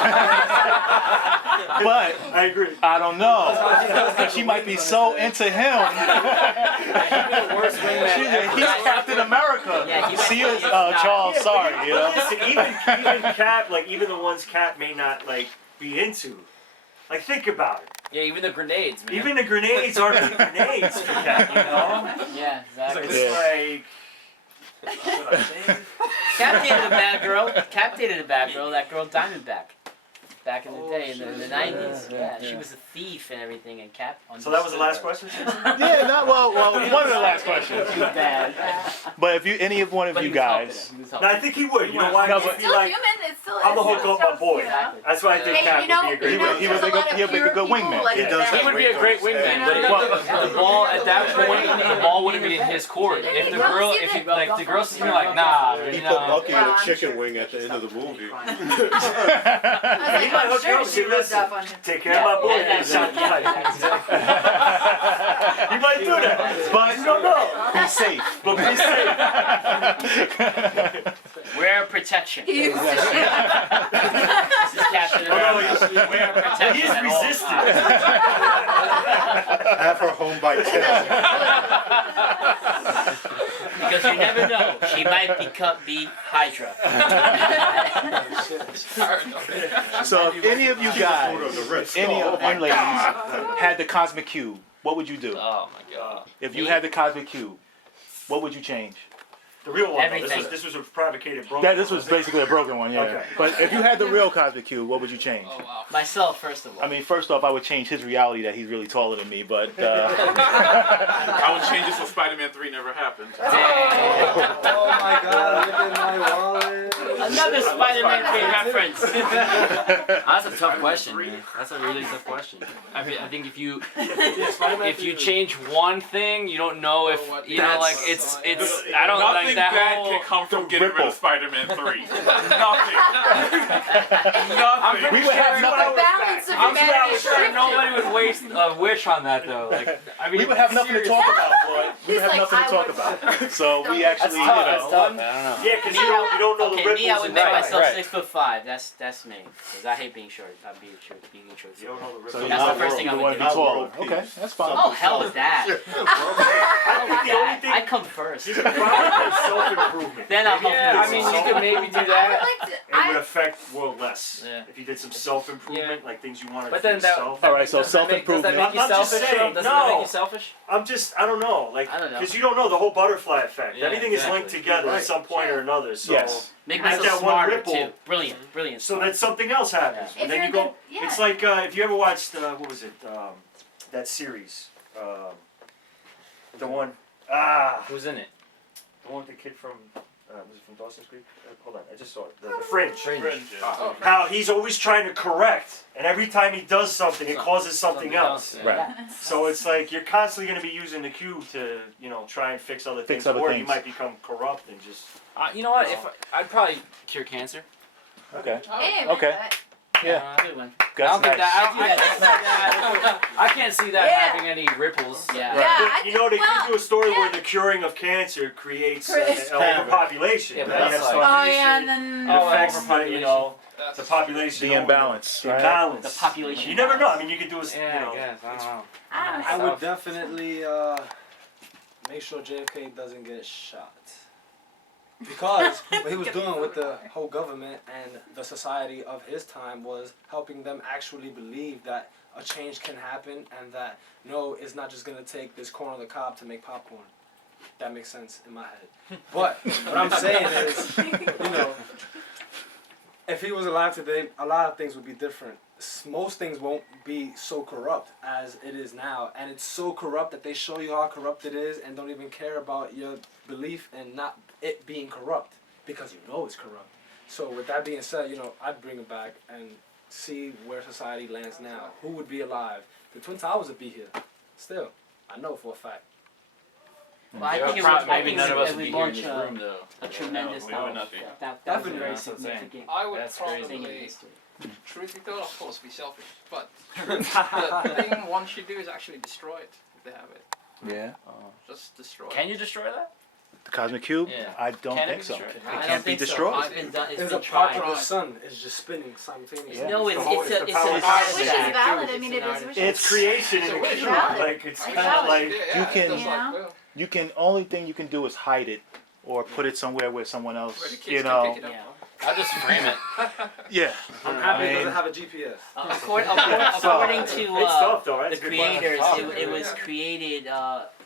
But I agree. I don't know. She might be so into him. Worst wingman He's Captain America. Yeah, he See went- us, Charles. Yeah, Sorry, but you know. Listen, even Cap, like even the ones Cap may not like be into. Like think about it. Yeah, even the grenades, man. Even the grenades aren't really grenades for Cap, you know? Yeah, exactly. It's Yeah. like Cap dated a bad girl. Cap dated a bad girl. That girl Diamondback. Back in the day, in the 90s. Yeah, she was a thief and everything, and Cap. so that was the last understood question? Yeah, not well. One of the last questions. her. Bad. But if one of But he you was helping guys, her. He was No, helping I her. think he would. You know why? No, He'd but- be Still like, human. It's still. I'm gonna it's hook still up my boy. you know? Exactly. That's why I think Hey, Cap you know, would be a great He would- he would make a- he'll make a good wingman. Like He does that. He would be a great wingman, Yeah. but Yeah. the ball at that point, the ball wouldn't be in his court. There If you the go. girl, See if you that? the girl's just like, nah, He you put know. Bucky in a Well, I'm chicken sure. wing at the end of the movie. I was He like, might I'm hook sure you up and she say, rubbed listen, off on him. take care of my boy. Yeah, that's right. You might do that. but You don't know. be safe. But be safe. Wear protection. He used to shit. This is Captain Oh, no, America. Wear protection. He is at all resistant. times. Have her home by 10. Because you never know. She might be Hydra. So if any of you guys, Photo of the Red any Skull. of you ladies, had the cosmic cube, what would you do? Oh my god. If you had the cosmic cube, what would you change? The real one, though. Everything. This was a fabricated broken. That this was basically a broken one, yeah. Okay. But if you had the real cosmic cube, what would you change? Oh wow. Myself, first of all. I mean, first off, I would change his reality that he's really taller than me, but I would change it so Spider-Man 3 never happened. Oh my God! Look at my wallet. Another Spider-Man reference. That's a tough question, man. That's a really tough question. I mean, I think if you change one thing, you don't know if you know, like it's I don't Nothing like that bad whole. can come from getting rid Ripple. of Spider-Man 3. Nothing. Nothing. we would have The nothing. balance of I'm humanity sure shifted. nobody would waste a wish on that though. Like, I mean, We would have nothing to talk about, Floyd. We would He's have like, nothing to I talk would- about. So we actually, you tough, that's know. tough. I don't know. Yeah, because you don't know the Okay, ripples me, I would in make time. myself right. 6'5". That's me. Because I hate being short. I'm being short. Being short. You don't know the ripples. So in That's time. the first thing I you would want to do. be taller. World peace. Okay, that's fine. Oh, hell with that. I think the only thing. I come first. You can probably do self-improvement. Then I'll help Yeah, you. I mean, you could maybe do I would that. like to. It would I, affect world less. Yeah. If you did some self-improvement, like things you wanted But for then that. yourself. All right, so does that make- Does that make you I'm just selfish? saying, Doesn't that no. make you selfish? I don't know, like, I don't know. because you don't know the whole butterfly effect. Yeah, Everything is linked exactly. together Right. at some point or another. So, Yes. Make Like myself that one smarter ripple. too. Brilliant. so that something else happens. If And then you're you go. good- yeah. It's like if you ever watched what was it? That series, the one. Who's in it? The one with the kid from. Was it from Dawson's Creek? Hold on, I just saw it. The Fringe. Fringe, yeah. Oh, How he's always trying to correct, and every time he does something, it causes something else. Yeah. Right. So it's like you're constantly going to be using the cube to, try and fix other Fix things, other or things. you might become corrupt and just. You know what? If I'd probably cure cancer. Okay. hey, Okay. but- Yeah. Good one. I don't think That's that. I can't see that Yeah. having any ripples. Yeah. Yeah, But, I you know, they think- could do a story yeah. where the curing of cancer creates Creates- an overpopulation. Yeah, but Then you have that's like- Oh starvation. yeah, and then. It affects the, that's the population. The imbalance, The right? imbalance. The population You never know. I imbalance. mean, you could do a. Yeah, you know, I guess. I don't know. I don't I know. would definitely make sure JFK doesn't get shot. Because what he was doing with the whole government and the society of his time was helping them actually believe that a change can happen and that no, it's not just gonna take this corn on the cob to make popcorn. That makes sense in my head. But what I'm saying is, if he was alive today, a lot of things would be different. Most things won't be so corrupt as it is now, and it's so corrupt that they show you how corrupt it is and don't even care about your belief and not it being corrupt because you know it's corrupt. So with that being said, I'd bring it back and see where society lands now. Who would be alive? The Twin Towers would be here. Still, I know for a fact. Well, I think it would. I Maybe think none of it us would would be here in launch this a room though. tremendous. we would not be. That was Definitely. a very That's what I'm saying. significant I would That's crazy. thing in probably, history. truth be told, of course, be selfish. But the thing one should do is actually destroy it if they have it. Yeah. Just destroy it. Can you destroy that? The cosmic cube? Yeah. I don't Can it think be so. destroyed? It I can't don't be think so. destroyed. It's been done. It's There's been a part tried. of the sun is just spinning simultaneously. Yeah. No, it's The whole- it's it's a the it's power an of artifact. Which is valid. I mean, it is. It's an Which It's is. creation in So a it's cube. valid. Like it's It's kind of valid. like. You can- just Yeah. well, You can, only thing you can do is hide it or put it somewhere where someone where else, the kids you can know. pick it up. Yeah. I'll just frame it. Yeah. I'm happy I it mean- doesn't have a GPS. According to It's tough though. the That's a good point. creators, Problem. it was created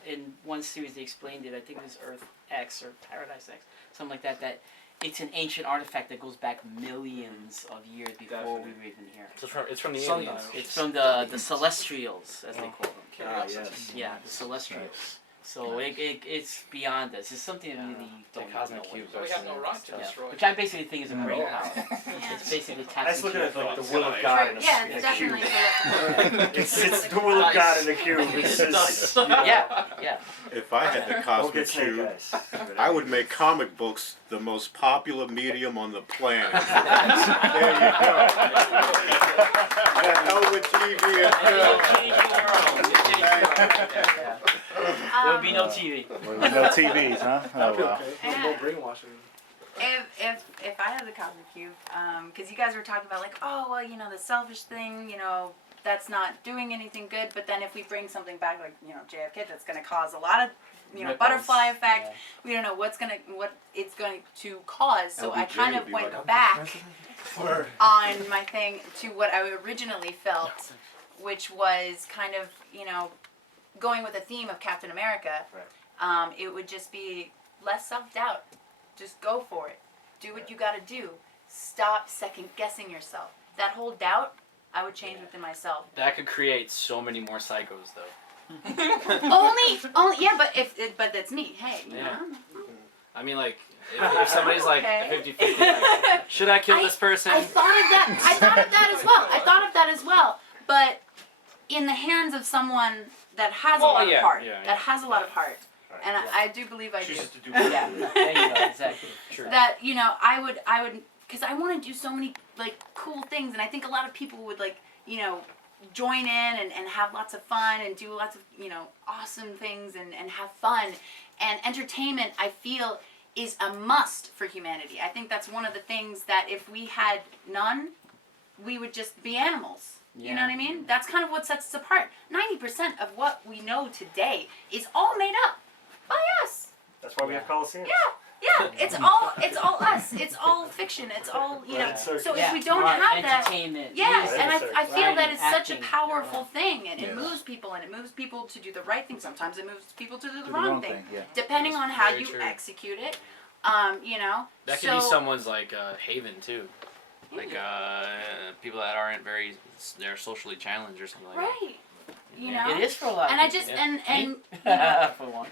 in one series. They explained it. I think it was Earth X or Paradise X, something like that. That it's an ancient artifact that goes back millions of years before we were even here. So it's from the Sundial. aliens. It's from the Celestials, as they call them. Yes. Yeah, the Celestials. So it's beyond us. It's something that really The don't cosmic know what cube. it So we is. have no right to Yeah. destroy Which it. I basically think is a brain power. It's basically tapping That's looking into at your like the will of God in a, Yeah, in it's a cube. definitely. It's the will of God in a cube. It's just, you know, Yeah. If I had the Don't cosmic get snake cube, eyes. I would make comic books the most popular medium on the planet. There you go. The hell with TV and film. There would be no TV. No TVs, huh? Oh, That'd be wow. okay. Yeah. No brainwashing. If I had the cosmic cube, because you guys were talking about like, oh well, the selfish thing, that's not doing anything good. But then if we bring something back like JFK, that's going to cause a lot of Ripples. butterfly effect. Yeah. We don't know what it's going to cause. So I LBJ kind would of be went like, back on my thing to what I originally felt, which was kind of going with the theme of Captain America. Right. It would just be less self-doubt. Just go for it. Do what you gotta do. Stop second guessing yourself. That whole doubt, I would change within myself. That could create so many more psychos though. only, yeah, but that's me. Hey, Yeah. I mean, like, if somebody's like Okay. 50-50, like, should I kill this person? I thought of that. I thought of that as well. But in the hands of someone that has a Well, lot yeah, of heart, yeah, yeah. that has a lot of heart, Right. and I do believe I do. Chooses to do Yeah. There you go. Exactly. True. That I would because I want to do so many like cool things, and I think a lot of people would like you know, join in and have lots of fun and do lots of, you know, awesome things and have fun. And entertainment, I feel, is a must for humanity. I think that's one of the things that if we had none, we would just be animals. You know what I mean? That's kind of what sets us apart. 90% of what we know today is all made up by us. That's why we have Coliseum. Yeah, it's all us. It's all fiction. It's all, you know. So if we don't Art, have that, entertainment, yeah, music, and I feel writing, that it's such a acting, powerful thing, and it Yes. moves people, and it moves people to do the right thing. Sometimes it moves people to do the Do wrong thing, yeah. depending on That's how very you true. execute it. You know. That could so, be someone's like haven too, like people that aren't very, they're socially challenged or something like that. right. You know. It is for a lot. And I of just people. and Me? you know, for one.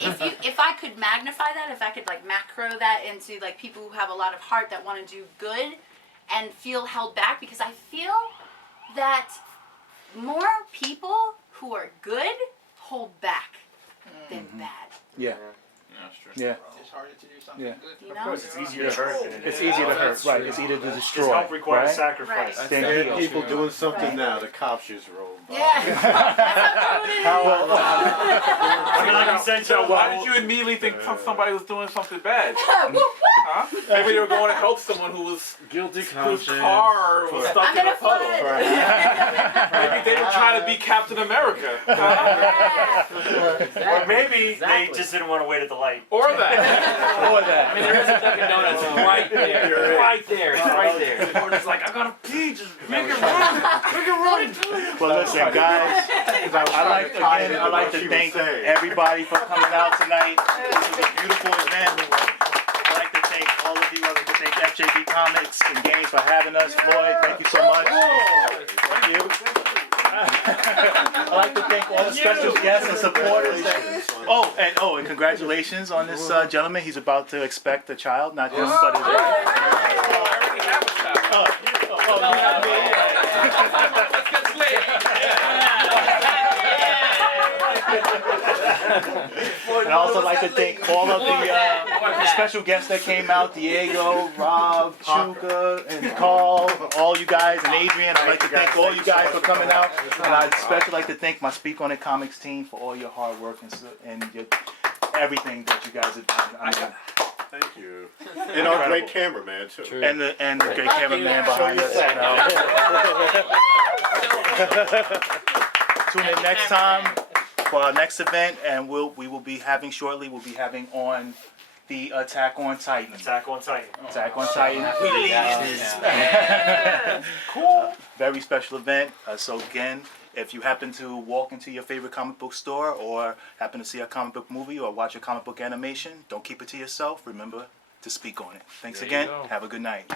if I could magnify that, if I could like macro that into like people who have a lot of heart that want to do good and feel held back, because I feel that more people who are good hold back than bad. Yeah. That's true. Yeah. It's harder to do something Yeah. good. You Of know. course, it's easier to hurt than it is. It's easier to hurt, that's right? true. It's easier to Just destroy, help requires right? sacrifice. Right. Then There heal. are people doing something Right. now. The cops just rolled by. Yeah. That's How, I mean, like you said, So Joe, why did you immediately think somebody was doing something bad? how Huh? Maybe they were going to help someone who's Guilty whose conscience. car was I'm stuck in gonna a puddle. flood. Maybe they were trying to be Captain America. Yeah. or maybe Exactly. they just didn't want to wait at the light. Or that. or I that. mean, there is a Dunkin' Donuts right there, right there, it's right there. It's like, I gotta pee, just make it run. Make it run. Well, listen, guys. I like to thank everybody for coming out tonight. This was a beautiful event. I'd like to thank all of you. I'd like to thank FJB Comics and Games for having us. Floyd, thank you so much. Thank you. I'd like to thank all the special guests and supporters. And congratulations on this gentleman. He's about to expect a child, not him, but his wife. I already have a child. Let's get And I also like to thank all of the special guests that came out, Diego, Rob, Chuka, and Carl, all you guys, and Adrian. I'd like to thank all you guys for coming out. And I'd especially like to thank my Speak On It Comics team for all your hard work and your, everything that you guys have done. I mean, Thank you. And our great cameraman too. True. and the great cameraman behind us. Tune in next time for our next event, and we will be having shortly. We'll be having on the Attack on Titan. Attack on Titan. Attack on Titan. Yeah. Cool. Very special event. So again, if you happen to walk into your favorite comic book store or happen to see a comic book movie or watch a comic book animation, don't keep it to yourself. Remember to speak on it. Thanks There you again. go. Have a good night.